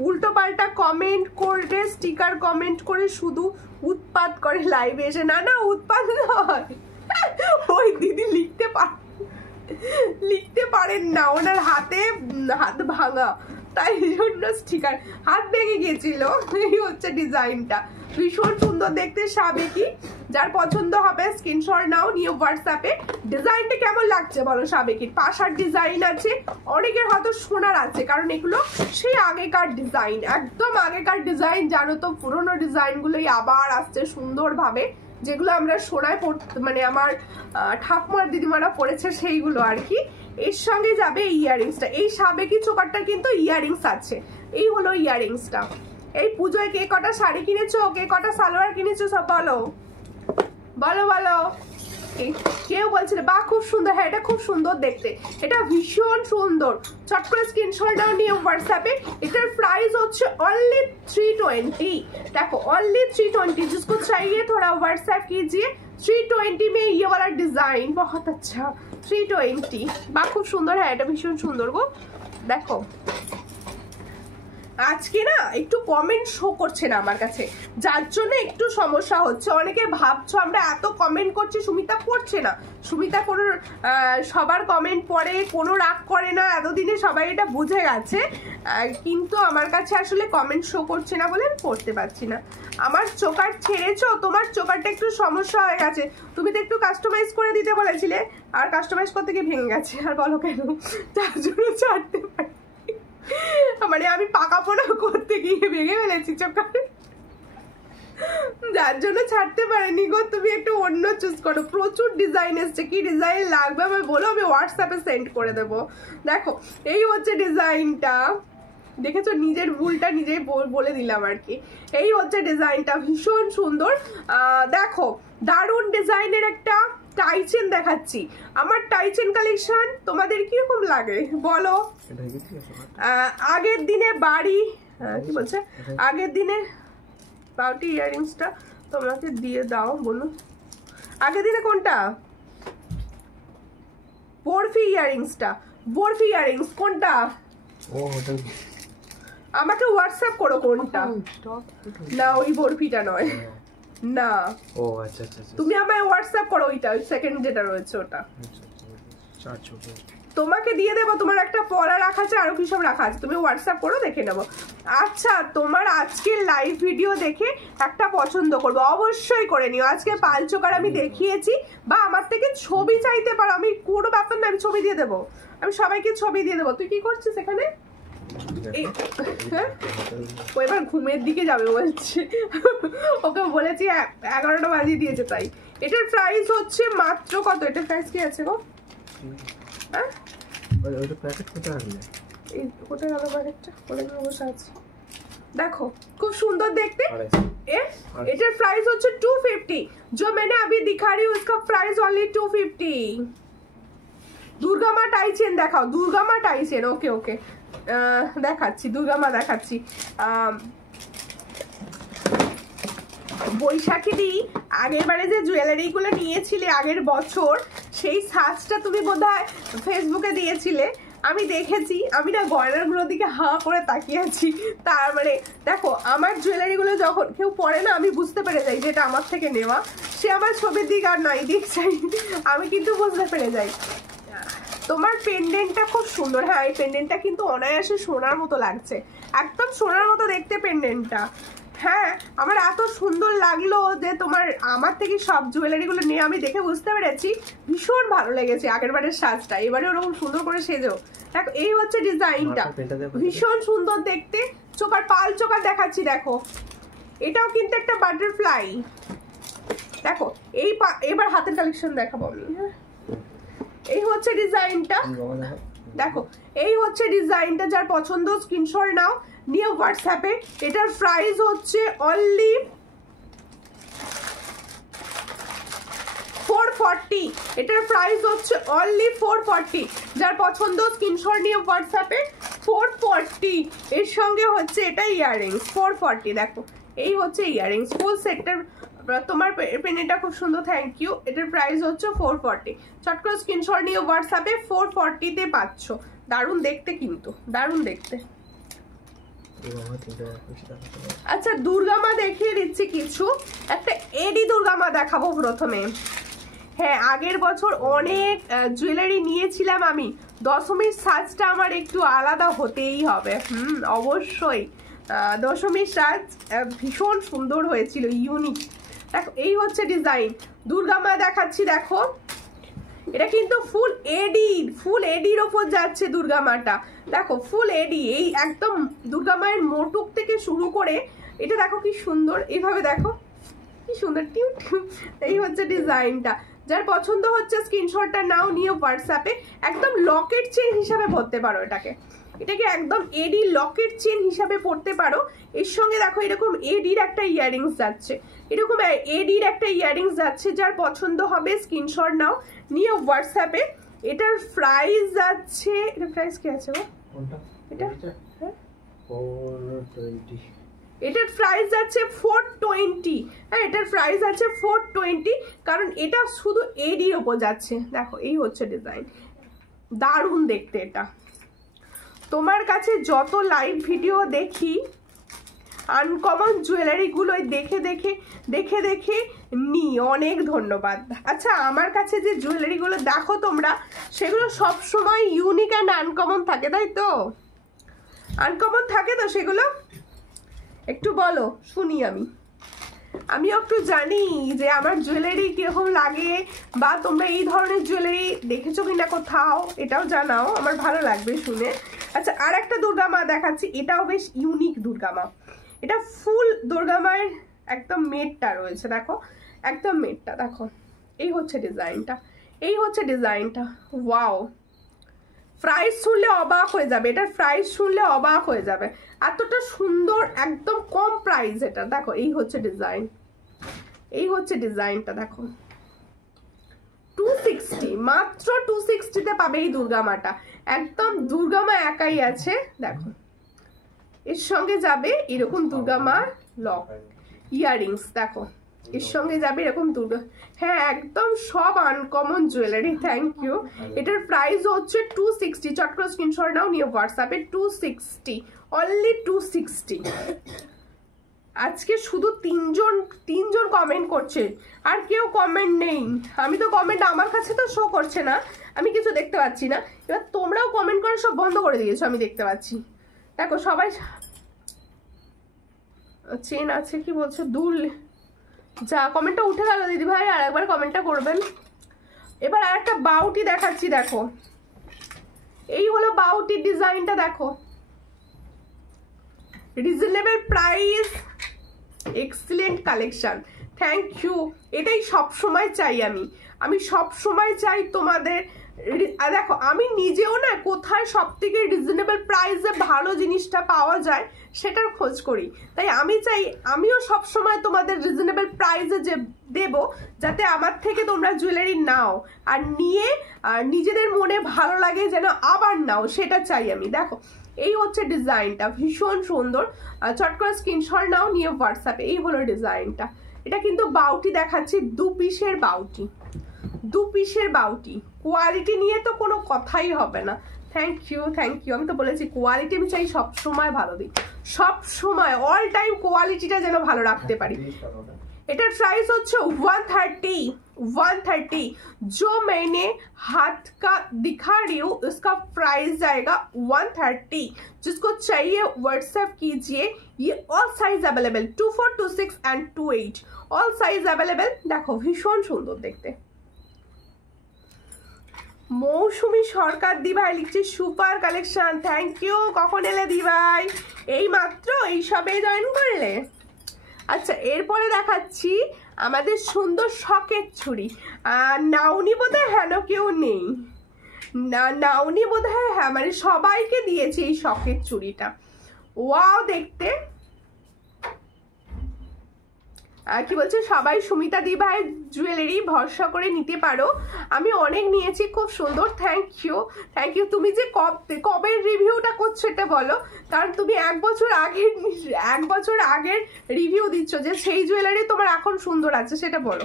উল্টো পাল্টা কমেন্ট করে, স্টিকার কমেন্ট করে শুধু উৎপাত করে লাইভে এসে। না উৎপাত নয়, ওই দিদি লিখতে পারেন না, ওনার হাত ভাঙা, তাই জন্য স্টিকার হাত ভেঙে গিয়েছিল। এই হচ্ছে ডিজাইনটা, ভীষণ সুন্দর দেখতে, সাবেকি। যার পছন্দ হবে স্ক্রিনশট নাও, নিয়ে হোয়াটসঅ্যাপে। ডিজাইনটা কেমন লাগছে বলো? সাবেকির পাশার ডিজাইন আছে, অনেকের হয়তো সোনার আছে, কারণ এগুলো সেই আগেকার ডিজাইন, একদম আগেকার ডিজাইন। জানো তো পুরোনো ডিজাইনগুলোই আবার আসছে সুন্দরভাবে, যেগুলো আমরা সোনায় মানে আমার ঠাকুমার দিদিমারা পড়েছে সেইগুলো আর কি। এর সঙ্গে যাবে ইয়াররিংসটা। এই সাবেকি চোকারটা কিন্তু ইয়াররিংস আছে। এই হলো ইয়াররিংসটা। এই পুজোয় কে কটা শাড়ি কিনেছো, কে কটা সালোয়ার কিনেছো সব বলো। কেউ বলছিল বা খুব সুন্দর। হ্যাঁ এটা খুব সুন্দর দেখতে, এটা ভীষণ সুন্দর। চট করে স্ক্রিনশট নাও, নিয়ে হোয়াটসঅ্যাপে। এটার প্রাইস হচ্ছে অনলি 320। দেখো অনলি 320। जिसको चाहिए थोड़ा व्हाट्सएप कीजिए। 320 में ये वाला डिजाइन बहुत अच्छा। 320 বা খুব সুন্দর। হ্যাঁ এটা ভীষণ সুন্দর গো। দেখো আজকে না একটু কমেন্ট শো করছে না আমার কাছে, যার জন্য একটু সমস্যা হচ্ছে। অনেকে ভাবছো আমরা এত কমেন্ট করছি, সুমিতা পড়ছে না। সুমিতা কোনো সবার কমেন্ট পড়ে, কোনো রাগ করে না, এতদিনে সবাই এটা বুঝে গেছে। কিন্তু আমার কাছে আসলে কমেন্ট শো করছে না বলে আমি পড়তে পারছি না। আমার চোকার ছেড়েছো, তোমার চোকারটা একটু সমস্যা হয়ে গেছে। তুমি তো একটু কাস্টমাইজ করে দিতে বলেছিলে, আর কাস্টমাইজ করতে গিয়ে ভেঙে গেছে। আর বলো কেন? তার জন্য ছাড়তে পারি, মানে আমি পাকাপোনা করতে গিয়ে ভেঙে ফেলেছি চোকার। যার জন্য ছাড়তে পারেনি গো, তুমি একটু অন্য চুজ করো। প্রচুর ডিজাইন এসছে, কি ডিজাইন লাগবে আমি বলো, আমি হোয়াটসঅ্যাপে সেন্ড করে দেবো। দেখো এই হচ্ছে ডিজাইনটা, দেখেছো নিজের ভুলটা নিজেই বলে দিলাম আর কি। এই হচ্ছে ডিজাইনটা, ভীষণ সুন্দর। দেখো দারুণ ডিজাইনের একটা টাইচেন দেখাচ্ছি। আমার টাইচেন কালেকশন তোমাদের কিরকম লাগে বলো? আগের দিনে বাড়ি কি বলছে, আগের দিনে পাউটি ইয়ারিংসটা তোমাকে দিয়ে দাও বলুন। আগের দিনে কোনটা? বরফি ইয়ারিংসটা, বরফি ইয়ারিংস কোনটা? আমাকে হোয়াটসঅ্যাপ করো কোনটা। না ওই বরফিটা নয়, না ও আচ্ছা আচ্ছা, তুমি আমায় হোয়াটসঅ্যাপ করো ওইটা, ওই সেকেন্ড যেটা রয়েছে ওটা তোমাকে দিয়ে দেবো। তোমার একটা পলা রাখা আছে, আরো কি সব রাখা আছে, তুমি হোয়াটসঅ্যাপ করো, দেখে নেবো। আচ্ছা তোমার আজকের লাইভ ভিডিও দেখে একটা পছন্দ করবো, অবশ্যই করে নিও। আজকে পালচোকার আমি দেখিয়েছি, বা আমার থেকে ছবি চাইতে পারো, আমি কোনো ব্যাপার না, আমি ছবি দিয়ে দেবো, আমি সবাইকে ছবি দিয়ে দেবো। তুই কি করছিস এখানে? ও এবার ঘুমের দিকে যাবে বলছে, ওকে বলেছি 11টা বাজিয়ে দিয়েছে তাই। এটার প্রাইস হচ্ছে মাত্র কত? এটার প্রাইস কি আছে গো? হ্যাঁ ওইটা প্যাকেট কোথায় আছে? এই কোথায় গেল প্যাকেটটা? কোথায় বসে আছে দেখো, খুব সুন্দর দেখতে। এটার প্রাইস হচ্ছে 250। जो मैंने अभी दिखा रही हूँ उसका प्राइस ओनली 250। দুর্গা মা টাইচেন দেখাও, দুর্গা মা টাইচেন। ওকে ওকে দেখাচ্ছি, দুর্গা মা দেখাচ্ছি। বৈশাখী দি আগের বারে যে জুয়েলারি গুলো নিয়েছিলে আগের বছর, সেই সাজটা তুমি বোধহয় ফেসবুকে দিয়েছিলে, আমি দেখেছি। আমি না গয়নাগুলোর দিকে হাঁ করে তাকিয়ে আছি। তার মানে দেখো আমার জুয়েলারিগুলো যখন কেউ পরে না, আমি বুঝতে পেরে যাই যেটা আমার থেকে নেওয়া। সে আমার ছবির দিক আর নাই দিক চাই, আমি কিন্তু বুঝতে পেরে যাই। তোমার পেন্ডেন্টটা খুব সুন্দর। হ্যাঁ এই পেন্ডেন্টটা কিন্তু অনায়াসে সোনার মতো লাগছে, একদম সোনার মতো দেখতে পেন্ডেন্টটা। হ্যাঁ আমার এত সুন্দর লাগলো যে তোমার আমার থেকে সব জুয়েলারিগুলো নিয়ে আমি দেখে বুঝতে পেরেছি, ভীষণ ভালো লেগেছে আগের বারের সাজটা, এবারে ওরকম সুন্দর করে সেজো। দেখো এই হচ্ছে ডিজাইনটা, ভীষণ সুন্দর দেখতে। চোকার পাল চোকার দেখাচ্ছি, দেখো এটাও কিন্তু একটা বাটারফ্লাই। দেখো এই এবার হাতের কালেকশন দেখাবো আমি। এই হচ্ছে ডিজাইনটা, দেখো এই হচ্ছে ডিজাইনটা। যার পছন্দ স্ক্রিনশট নাও, নিয়ে হোয়াটসঅ্যাপে। এটার প্রাইস হচ্ছে অনলি 440। এটার প্রাইস হচ্ছে অনলি 440। যার পছন্দ স্ক্রিনশট নিয়ে হোয়াটসঅ্যাপে 440। এর সঙ্গে হচ্ছে এটা ইয়াররিংস 440। দেখো এই হচ্ছে ইয়াররিংস ফুল সেটটার। তোমার পেনেটা খুব সুন্দর, থ্যাংক ইউ। এটার প্রাইস হচ্ছে 440। চট করে স্ক্রিনশট নিয়ে হোয়াটসঅ্যাপে 440-তে পাচ্ছ। দারুণ দেখতে, কিন্তু দারুণ দেখতে। আচ্ছা দুর্গা মা দেখিয়ে দিচ্ছি কিছু। একটা এডি দুর্গা মা দেখাবো প্রথমে। হ্যাঁ আগের বছর অনেক জুয়েলারি নিয়েছিলাম আমি, দশমীর সাজটা আমার একটু আলাদা হতেই হবে। অবশ্যই দশমীর সাজ ভীষণ সুন্দর হয়েছিল, ইউনিক। দেখো এই হচ্ছে ডিজাইন, দুর্গা মা দেখাচ্ছি। দেখো এটা কিন্তু ফুল এডির ওপর যাচ্ছে দুর্গা মাটা। দেখো ফুল এডি, এই একদম দুর্গা মায়ের মোটুক থেকে শুরু করে এটা দেখো কি সুন্দর, এইভাবে দেখো কি সুন্দর টিউ টিউ। এই হচ্ছে ডিজাইনটা। যার পছন্দ হচ্ছে স্ক্রিনশটটা নাও, নিয়ে হোয়াটসঅ্যাপে। একদম লকেট চেন হিসাবে পরতে পারো এটাকে, এটাকে একদম এডি লকেট চেন হিসাবে পরতে পারো। এর সঙ্গে দেখো এরকম এডির একটা ইয়াররিংস যাচ্ছে, এরকম এডির একটা ইয়াররিংস যাচ্ছে। যার পছন্দ হবে স্ক্রিনশট নাও, নিয়ে হোয়াটসঅ্যাপে। এটার প্রাইস যাচ্ছে, এটার প্রাইস কি আছে গো? এটা হ্যাঁ 420। এটার প্রাইস যাচ্ছে 420। হ্যাঁ এটার প্রাইস আছে 420, কারণ এটা শুধু এডির ওপর যাচ্ছে। দেখো এই হচ্ছে ডিজাইন, দারুণ দেখতে এটা। তোমার কাছে যত লাইভ ভিডিও দেখি আনকমন জুয়েলারিগুলো দেখে দেখে দেখে দেখে নি, অনেক ধন্যবাদ। আচ্ছা আমার কাছে যে জুয়েলারিগুলো দেখো তোমরা, সেগুলো সবসময় ইউনিক অ্যান্ড আনকমন থাকে, তাই তো? আনকমন থাকে তো সেগুলো? একটু বলো শুনি, আমিও একটু জানি যে আমার জুয়েলারি কিরকম লাগে, বা তোমরা এই ধরনের জুয়েলারি দেখেছো কিনা কোথাও, এটাও জানাও, আমার ভালো লাগবে শুনে। আচ্ছা আর একটা দুর্গা মা দেখাচ্ছি, এটাও বেশ ইউনিক দুর্গা মা। এটা ফুল দুর্গা মায়ের একদম মেটটা রয়েছে, দেখো একদম মেটটা। দেখো এই হচ্ছে ডিজাইনটা, এই হচ্ছে ডিজাইনটা। ওয়াও, প্রাইস শুনলে অবাক হয়ে যাবে, এটার প্রাইস শুনলে অবাক হয়ে যাবে, এতটা সুন্দর, একদম কম প্রাইস এটা। দেখো এই হচ্ছে ডিজাইন, এই হচ্ছে ডিজাইনটা। দেখো 260, মাত্র 260-তে পাবে এই দুর্গামাটা। একদম দুর্গামা একাই আছে। দেখো এর সঙ্গে যাবে এরকম দুর্গামা লক, ইয়াররিংস। দেখো এর সঙ্গে যাবে এরকম দুর্গা, হ্যাঁ একদম সব আনকমন জুয়েলারি। Thank you. এটার প্রাইস হচ্ছে 260। চট করে স্ক্রিনশট নাও, নিয়ে হোয়াটসঅ্যাপে 260, অনলি 260। আজকে শুধু তিনজন কমেন্ট করছে, আর কেউ কমেন্ট নেই। আমি তো কমেন্ট, আমার কাছে তো শো করছে না, আমি কিছু দেখতে পাচ্ছি না। এবার তোমরাও কমেন্ট করে সব বন্ধ করে দিয়েছো, আমি দেখতে পাচ্ছি। দেখো সবাই চেন আছে কি বলছো, দুল যা, কমেন্টটা উঠে গেল দিদি ভাই, আর একবার কমেন্টটা করবেন। এবার আর একটা বাউটি দেখাচ্ছি। দেখো এই হলো বাউটির ডিজাইনটা। দেখো reasonable price, excellent collection. Thank you. এটাই সব সময় চাই, আমি সব সময় চাই তোমাদের। দেখো আমি নিজেও না কোথায় সব থেকে রিজনেবল প্রাইসে ভালো জিনিসটা পাওয়া যায় সেটার খোঁজ করি, তাই আমি চাই আমিও সব সময় তোমাদের রিজনেবল প্রাইসে যে দেব, যাতে আমার থেকে তোমরা জুয়েলারি নাও, আর নিয়ে নিজেদের মনে ভালো লাগে যেন আবার নাও, সেটা চাই আমি। দেখো এই হচ্ছে ডিজাইনটা, ভীষণ সুন্দর। চট করে স্ক্রিনশট নাও, নিয়ে হোয়াটসঅ্যাপে। এই হলো ডিজাইনটা। এটা কিন্তু বাউটি দেখাচ্ছি, 2 পিসের বাউটি, 2 পিসের বাউটি। কোয়ালিটি নিয়ে তো কোনো কথাই হবে না। Thank you, thank you. আমি তো বলেছি কোয়ালিটি আমি চাই সব সময় ভালো দিই, সব সময় অল টাইম কোয়ালিটিটা যেন ভালো রাখতে পারি। এটার প্রাইস হচ্ছে 130। जो मैंने हाथ का दिखा रही हूँ उसका प्राइस जाएगा 130। जिसको चाहिए व्हाट्सएप कीजिए। ये all size available, 24, 26 and 28 all size available. देखो भीषण सुंदर देखते। মৌসুমী সরকার দি ভাই লিখছে সুপার কালেকশন। Thank you. কখন এলে দি ভাই? এই মাত্র, এই সবে জয়েন করলে? আচ্ছা এরপরে দেখাচ্ছি আমাদের সুন্দর শখের চুড়ি। নাউনি বোধহয় হেন কেউ নেই, নাউনি বোধহয়, হ্যাঁ মানে সবাইকে দিয়েছি এই শখের চুড়িটা। ওয়াও দেখতে, কি বলছে সবাই সুমিতা দি ভাই জুয়েলারি ভরসা করে নিতে পারো। আমি অনেক নিয়েছি, খুব সুন্দর। Thank you, thank you. তুমি যে কবে রিভিউটা করছো এটা বলো, কারণ তুমি 1 বছর আগের রিভিউ দিচ্ছ, যে সেই জুয়েলারি তোমার এখন সুন্দর আছে সেটা বলো।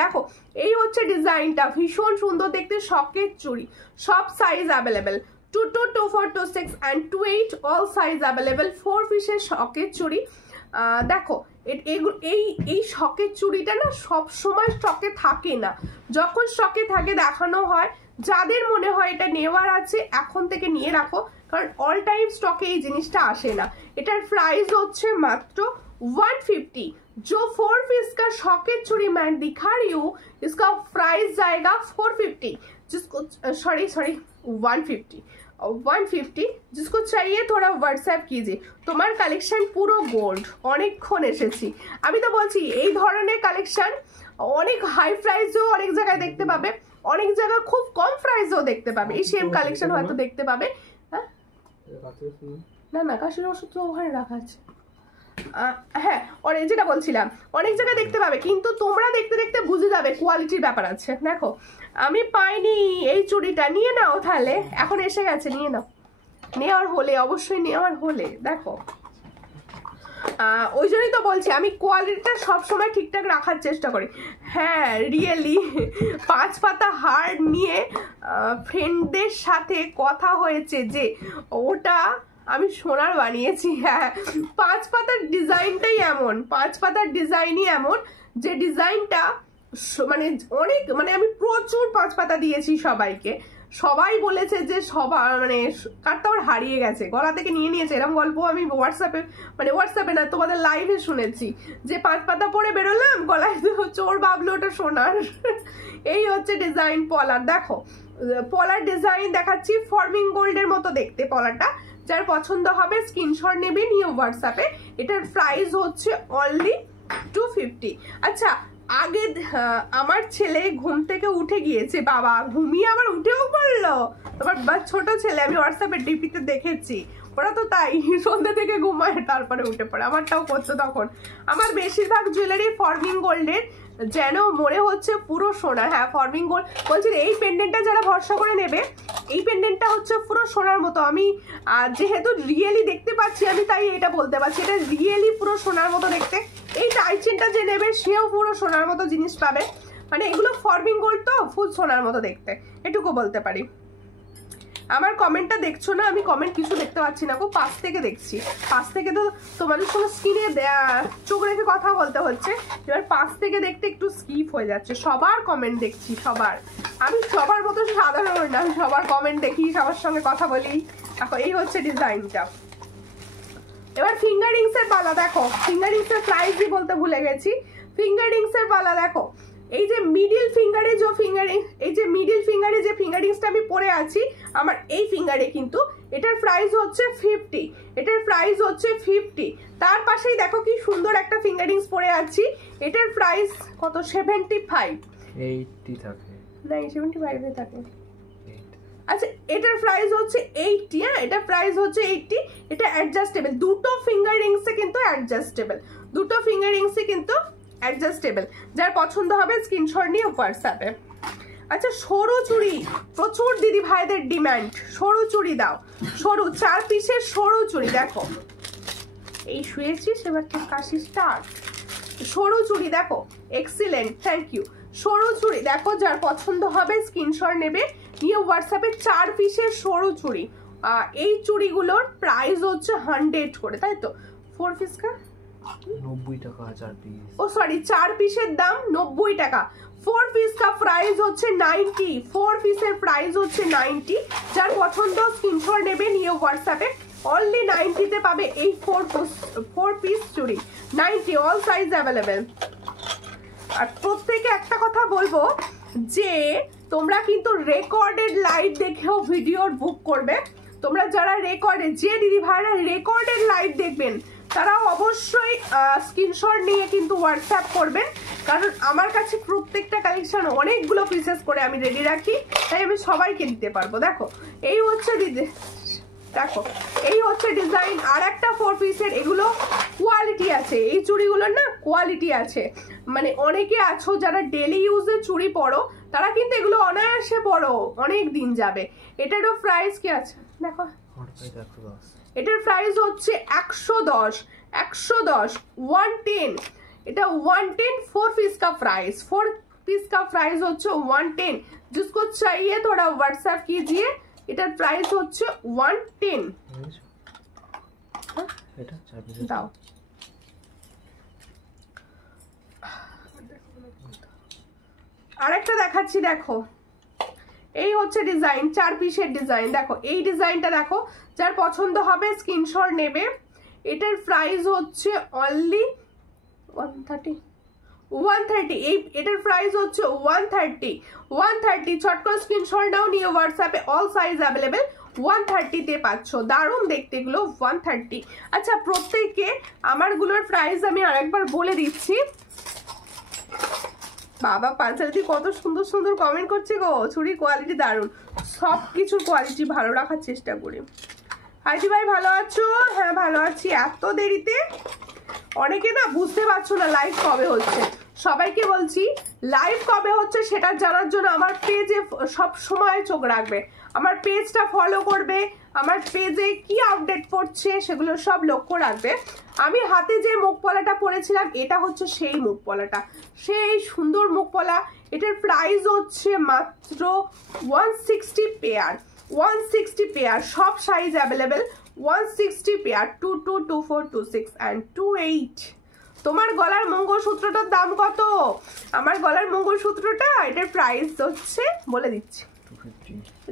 দেখো এই হচ্ছে ডিজাইনটা, ভীষণ সুন্দর দেখতে, শখের চুড়ি। সব size available, 22, 24, 26 and 28 all size available. 4 পিসের শখের চুড়ি। দেখো এই শখের চুড়িটা না সব সময় স্টকে থাকে না, যখন স্টকে থাকে দেখানো হয়। যাদের মনে হয় এটা নেওয়ার আছে এখন থেকে নিয়ে রাখো, কারণ অল টাইম স্টকে এই জিনিসটা আসে না। এটার প্রাইস হচ্ছে মাত্র 150। जो 4 पीस का शॉकेट चूड़ी मैं दिखा रही हूँ इसका प्राइस जाएगा 450, जिसको सॉरी 150। जिसको चाहिए थोड़ा व्हाट्सएप कीजिए। তোমার কালেকশন পুরো গোল্ড, অনেকক্ষণ এসেছি। আমি তো বলছি এই ধরনের কালেকশন অনেক হাই প্রাইসেও অনেক জায়গায় দেখতে পাবে, অনেক জায়গায় খুব কম প্রাইসেও দেখতে পাবে। এই সেম কালেকশন হয়তো দেখতে পাবে। হ্যাঁ না কাশির ওষুধ তো ওখানে রাখা আছে। হ্যাঁ যেটা বলছিলাম অনেক জায়গায় দেখতে পাবে, কিন্তু তোমরা দেখতে দেখতে বুঝে যাবে কোয়ালিটির ব্যাপার আছে। দেখো আমি পাইনি এই চুড়িটা, নিয়ে নাও তাহলে, এখন এসে গেছে, নিয়ে নাও। নেওয়ার হলে অবশ্যই নেওয়ার হলে। দেখো ওই জন্যই তো বলছি আমি কোয়ালিটিটা সবসময় ঠিকঠাক রাখার চেষ্টা করি। হ্যাঁ রিয়েলি 5 পাতা হার নিয়ে ফ্রেন্ডদের সাথে কথা হয়েছে যে ওটা আমি সোনার বানিয়েছি। হ্যাঁ 5 পাতার ডিজাইনটাই এমন, 5 পাতার ডিজাইনই এমন যে ডিজাইনটা মানে অনেক, মানে আমি প্রচুর 5 পাতা দিয়েছি সবাইকে। সবাই বলেছে যে সবার মানে কারটা আমার হারিয়ে গেছে, গলা থেকে নিয়ে নিয়েছে, এরকম গল্প আমি হোয়াটসঅ্যাপে না তোমাদের লাইভে শুনেছি, যে 5 পাতা পরে বেরোলাম গলায় চোর ভাবলো ওটা সোনার। এই হচ্ছে ডিজাইন পলার। দেখো পলার ডিজাইন দেখাচ্ছি, ফর্মিং গোল্ডের মতো দেখতে পলারটা, যার পছন্দ হবে স্ক্রিনশট নেবে, নিয়ে হোয়াটসঅ্যাপে। এটার প্রাইস হচ্ছে অনলি 250। আচ্ছা, আগে আমার ছেলে ঘুম থেকে উঠে গিয়েছে, বাবা ঘুমিয়ে আবার উঠেও পড়লো। তোমার ছোট ছেলে আমি হোয়াটসঅ্যাপে ডিপিতে দেখেছি, ওরা তো তাই সন্ধ্যা থেকে ঘুমায় তারপরে উঠে পড়ে। আমারটাও করতো তখন। আমার বেশিরভাগ জুয়েলারি ফর্মিং গোল্ডের, যেন মনে হচ্ছে পুরো সোনা। হ্যাঁ, ফর্মিং গোল্ড। বলছি এই পেন্ডেন্টটা যারা ভরসা করে নেবে, এই পেন্ডেন্টটা হচ্ছে পুরো সোনার মতো। আমি যেহেতু রিয়েলি দেখতে পাচ্ছি, আমি তাই এটা বলতে পারছি, এটা রিয়েলি পুরো সোনার মতো দেখতে। এই টাইচেনটা যে নেবে সেও পুরো সোনার মতো জিনিস পাবে। মানে এগুলো ফর্মিং গোল্ড তো ফুল সোনার মতো দেখতে, এটুকু বলতে পারি। আমার কমেন্টটা দেখছো না, আমি কমেন্ট কিছু দেখতে পাচ্ছি না, খুব পাশ থেকে দেখছি। পাশ থেকে তো তোমাদের সঙ্গে স্ক্রিনে চোখ রেখে কথা বলতে হচ্ছে, এবার পাশ থেকে দেখতে একটু স্কিপ হয়ে যাচ্ছে। সবার কমেন্ট দেখছি, সবার। আমি সবার মতো সাধারণ না, আমি সবার কমেন্ট দেখি, সবার সঙ্গে কথা বলি। দেখো এই হচ্ছে ডিজাইনটা। এবার ফিঙ্গারিংস এর পালা দেখো। ফিঙ্গারিংস এর প্রাইসই বলতে ভুলে গেছি। ফিঙ্গারিংস এর পালা দেখো। এই যে মিডিল ফিঙ্গারে যে ফিঙ্গারিং, এই যে মিডিল ফিঙ্গারে যে ফিঙ্গারিংসটা আমি পরে আছি আমার এই ফিঙ্গারে, কিন্তু এটার প্রাইস হচ্ছে 50। এটার প্রাইস হচ্ছে 50। তার পাশেই দেখো কি সুন্দর একটা ফিঙ্গারিংস পরে আছি, এটার প্রাইস কত? 75। 80 থাকে না, 75 এ থাকে। আচ্ছা, এটার প্রাইস হচ্ছে 80। হ্যাঁ, এটার প্রাইস হচ্ছে 80। এটা অ্যাডজাস্টেবল, দুটো ফিঙ্গারিংসে কিন্তু অ্যাডজাস্টেবল, দুটো ফিঙ্গারিংসে কিন্তু অ্যাডজাস্টেবল। যার পছন্দ হবে স্ক্রিনশট নিয়ে হোয়াটসঅ্যাপে। আচ্ছা, সরু চুড়ি প্রচুর দিদি ভাইদের ডিমান্ড, সরু চুড়ি দাও। সরু 4 পিসের সরু চুড়ি দেখো। এই শুয়েছি সেবার ঠিক কাশি স্টার্ট। সরু চুড়ি দেখো, এক্সিলেন্ট, থ্যাংক ইউ। সরু চুড়ি দেখো, যার পছন্দ হবে স্ক্রিনশট নেবে, নিয়ে হোয়াটসঅ্যাপে 4 পিসের সরু চুড়ি। এই চুড়িগুলোর প্রাইস হচ্ছে 100 করে, তাই তো? 4 পিস কা 90 টাকা 4 পিস। ও সরি, 4 পিসের দাম 90 টাকা। 4 পিস का প্রাইস হচ্ছে 90। 4 পিসের প্রাইস হচ্ছে 90। যার পছন্দ স্ক্রিনশট নেবে, নিয়ে হোয়াটসঅ্যাপে। অনলি 90 তে পাবে এই 4 পিস চুড়ি। 90, অল সাইজ অ্যাভেলেবেল। আর প্রত্যেকে একটা কথা বলবো যে তোমরা কিন্তু রেকর্ডেড লাইভ দেখেও ভিডিও বুক করবে। তোমরা যারা রেকর্ডে, যে দিদি ভাইরা রেকর্ডেড লাইভ দেখবেন তারা অবশ্যই স্ক্রিনশট নিয়ে কিন্তু হোয়াটসঅ্যাপ করবেন, কারণ আমার কাছে প্রত্যেকটা কালেকশন অনেকগুলো পিসেস করে আমি রেডি রাখি, তাই আমি সবাইকে দিতে পারবো। দেখো এই হচ্ছে দিদি, দেখো এই হচ্ছে ডিজাইন। আর একটা 4 পিসের, এগুলো কোয়ালিটি আছে, এই চুড়িগুলোর না কোয়ালিটি আছে। মানে অনেকে আছো যারা ডেলি ইউজে চুড়ি পরো, তারা কিন্তু এগুলো অনায়াসে পরো, অনেক দিন যাবে। এটারও প্রাইস কি আছে দেখো, এটার প্রাইস হচ্ছে 110। 110। এটা 110 4 पीस का प्राइस। 4 पीस का प्राइस হচ্ছে 110। जिसको चाहिए थोड़ा व्हाट्सएप कीजिए। এটার প্রাইস হচ্ছে 110। এটা 4 পিস দাও। আরেকটা দেখাচ্ছি দেখো, এই হচ্ছে ডিজাইন, 4 পিসের ডিজাইন। দেখো এই ডিজাইনটা দেখো, যার পছন্দ হবে স্ক্রিনশট নেবে। এটার প্রাইস হচ্ছে অনলি 130। এটার প্রাইস হচ্ছে 130। চট করে স্ক্রিনশট নাও, নিয়ে হোয়াটসঅ্যাপে। All size available. 130 তে পাচ্ছ, দারুণ দেখতে এগুলো। 130। আচ্ছা, প্রত্যেককে আমারগুলোর প্রাইস আমি আরেকবার বলে দিচ্ছি। বাবা পাঞ্চালি কত সুন্দর সুন্দর কমেন্ট করছে গো। চুড়ির কোয়ালিটি দারুণ, সব কিছুর কোয়ালিটি ভালো রাখার চেষ্টা করি। হাইজি ভাই ভালো আছো? হ্যাঁ ভালো আছি। এত দেরিতে অনেকে না বুঝতে পারছো না লাইভ কবে হচ্ছে। সবাইকে বলছি লাইভ কবে হচ্ছে সেটা জানার জন্য আমার পেজে সব সময় চোখ রাখবে, আমার পেজটা ফলো করবে, আমার পেজে কি আপডেট পড়ছে সেগুলো সব লক্ষ্য রাখবে। আমি হাতে যে মুখপলাটা পরেছিলাম এটা হচ্ছে সেই মুখপলাটা, সেই সুন্দর মুখপলা। এটার প্রাইস হচ্ছে মাত্র 160 পেয়ার। 160 পেয়ার, সব সাইজ অ্যাভেলেবেল। 160 pair, 22, 24, 26 and 28। তোমার গলার মঙ্গলসূত্রটার দাম কত? আমার গলার মঙ্গলসূত্রটা, এটার প্রাইস হচ্ছে বলে দিচ্ছি।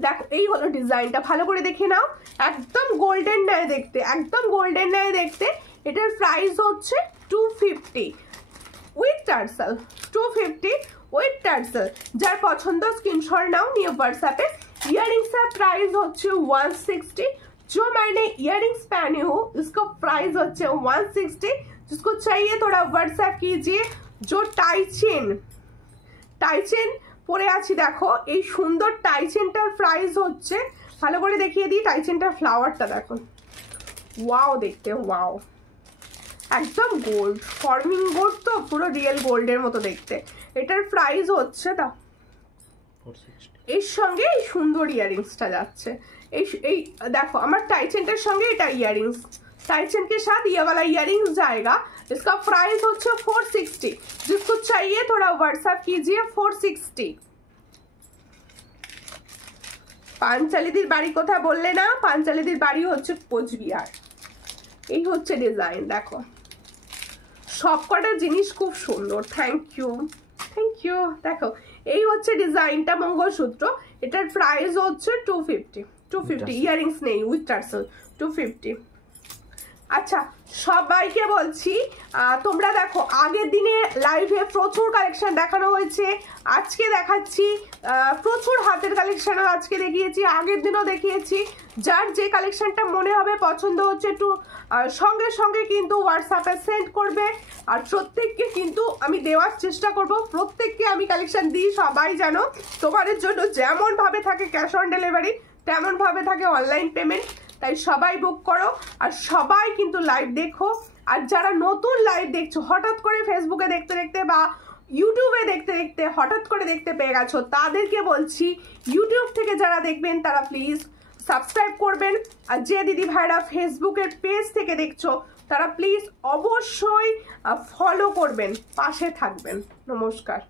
দেখো এই হলো ডিজাইনটা, ভালো করে দেখে নাও। একদম গোল্ডেন ন্যায় দেখতে, একদম গোল্ডেন ন্যায় দেখতে। এটার প্রাইস হচ্ছে 250 উইথ টার্সেল। 250 with tassel. যার পছন্দ স্ক্রিনশট নাও, নিয়ে হোয়াটসঅ্যাপে। ইয়ারিংসের প্রাইস হচ্ছে 160। जो मैंने इयररिंग्स पहने हो उसका प्राइस হচ্ছে 160। जिसको चाहिए थोड़ा व्हाट्सएप कीजिए। जो টাইচেন পরে আছি দেখো, এই সুন্দর টাইচেনটার প্রাইস হচ্ছে, ভালো করে দেখিয়ে দিই টাইচেনটার ফ্লাওয়ারটা দেখো, ওয়াও দেখতে, ওয়াও একদম গোল্ড, ফর্মিং গোল্ড তো পুরো রিয়েল গোল্ডের মতো দেখতে। এটার প্রাইস হচ্ছে দা 460। এর সঙ্গে এই সুন্দর ইয়ারিংসটা যাচ্ছে। এই देखो আমার টাইচেনটার সঙ্গে এটা ইয়ারিংস, टाइचन के साथ ये वाला इयररिंग्स जाएगा। इसका प्राइस होच्छे 460। जिसको चाहिए थोड़ा व्हाट्सएप कीजिए 460। পাঞ্চালীদির বাড়ি কোথায় বললে না? পাঞ্চালীদির বাড়ি হচ্ছে কোচবিহার। এই হচ্ছে ডিজাইন দেখো, সবকটা জিনিস খুব সুন্দর। থ্যাংক ইউ দেখো এই হচ্ছে ডিজাইনটা মঙ্গলসূত্র। এটার প্রাইস হচ্ছে 250 ইয়ারিংস নেই উইথ টার্সেল 250। আচ্ছা সবাইকে বলছি তোমরা দেখো আগের দিনে লাইভে প্রচুর কালেকশন দেখানো হয়েছে, আজকে দেখাচ্ছি প্রচুর হাতের কালেকশনও আজকে দেখিয়েছি, আগের দিনও দেখিয়েছি। যার যে কালেকশনটা মনে হবে পছন্দ হচ্ছে একটু সঙ্গে সঙ্গে কিন্তু হোয়াটসঅ্যাপে সেন্ড করবে। আর প্রত্যেককে কিন্তু আমি দেওয়ার চেষ্টা করব, প্রত্যেককে আমি কালেকশন দিই সবাই জানো। তোমাদের জন্য যেমনভাবে থাকে ক্যাশ অন ডেলিভারি তেমনভাবে থাকে অনলাইন পেমেন্ট, তাই সবাই বুক করো আর সবাই কিন্তু লাইভ দেখো। আর যারা নতুন লাইভ দেখছো হঠাৎ করে ফেসবুকে দেখতে দেখতে বা ইউটিউবে দেখতে দেখতে হঠাৎ করে দেখতে পেয়ে গেছো, তাদেরকে বলছি ইউটিউব থেকে যারা দেখবেন তারা প্লিজ সাবস্ক্রাইব করবেন। আর যে দিদি ভাইরা ফেসবুকের পেজ থেকে দেখছো তারা প্লিজ অবশ্যই ফলো করবেন, পাশে থাকবেন। নমস্কার।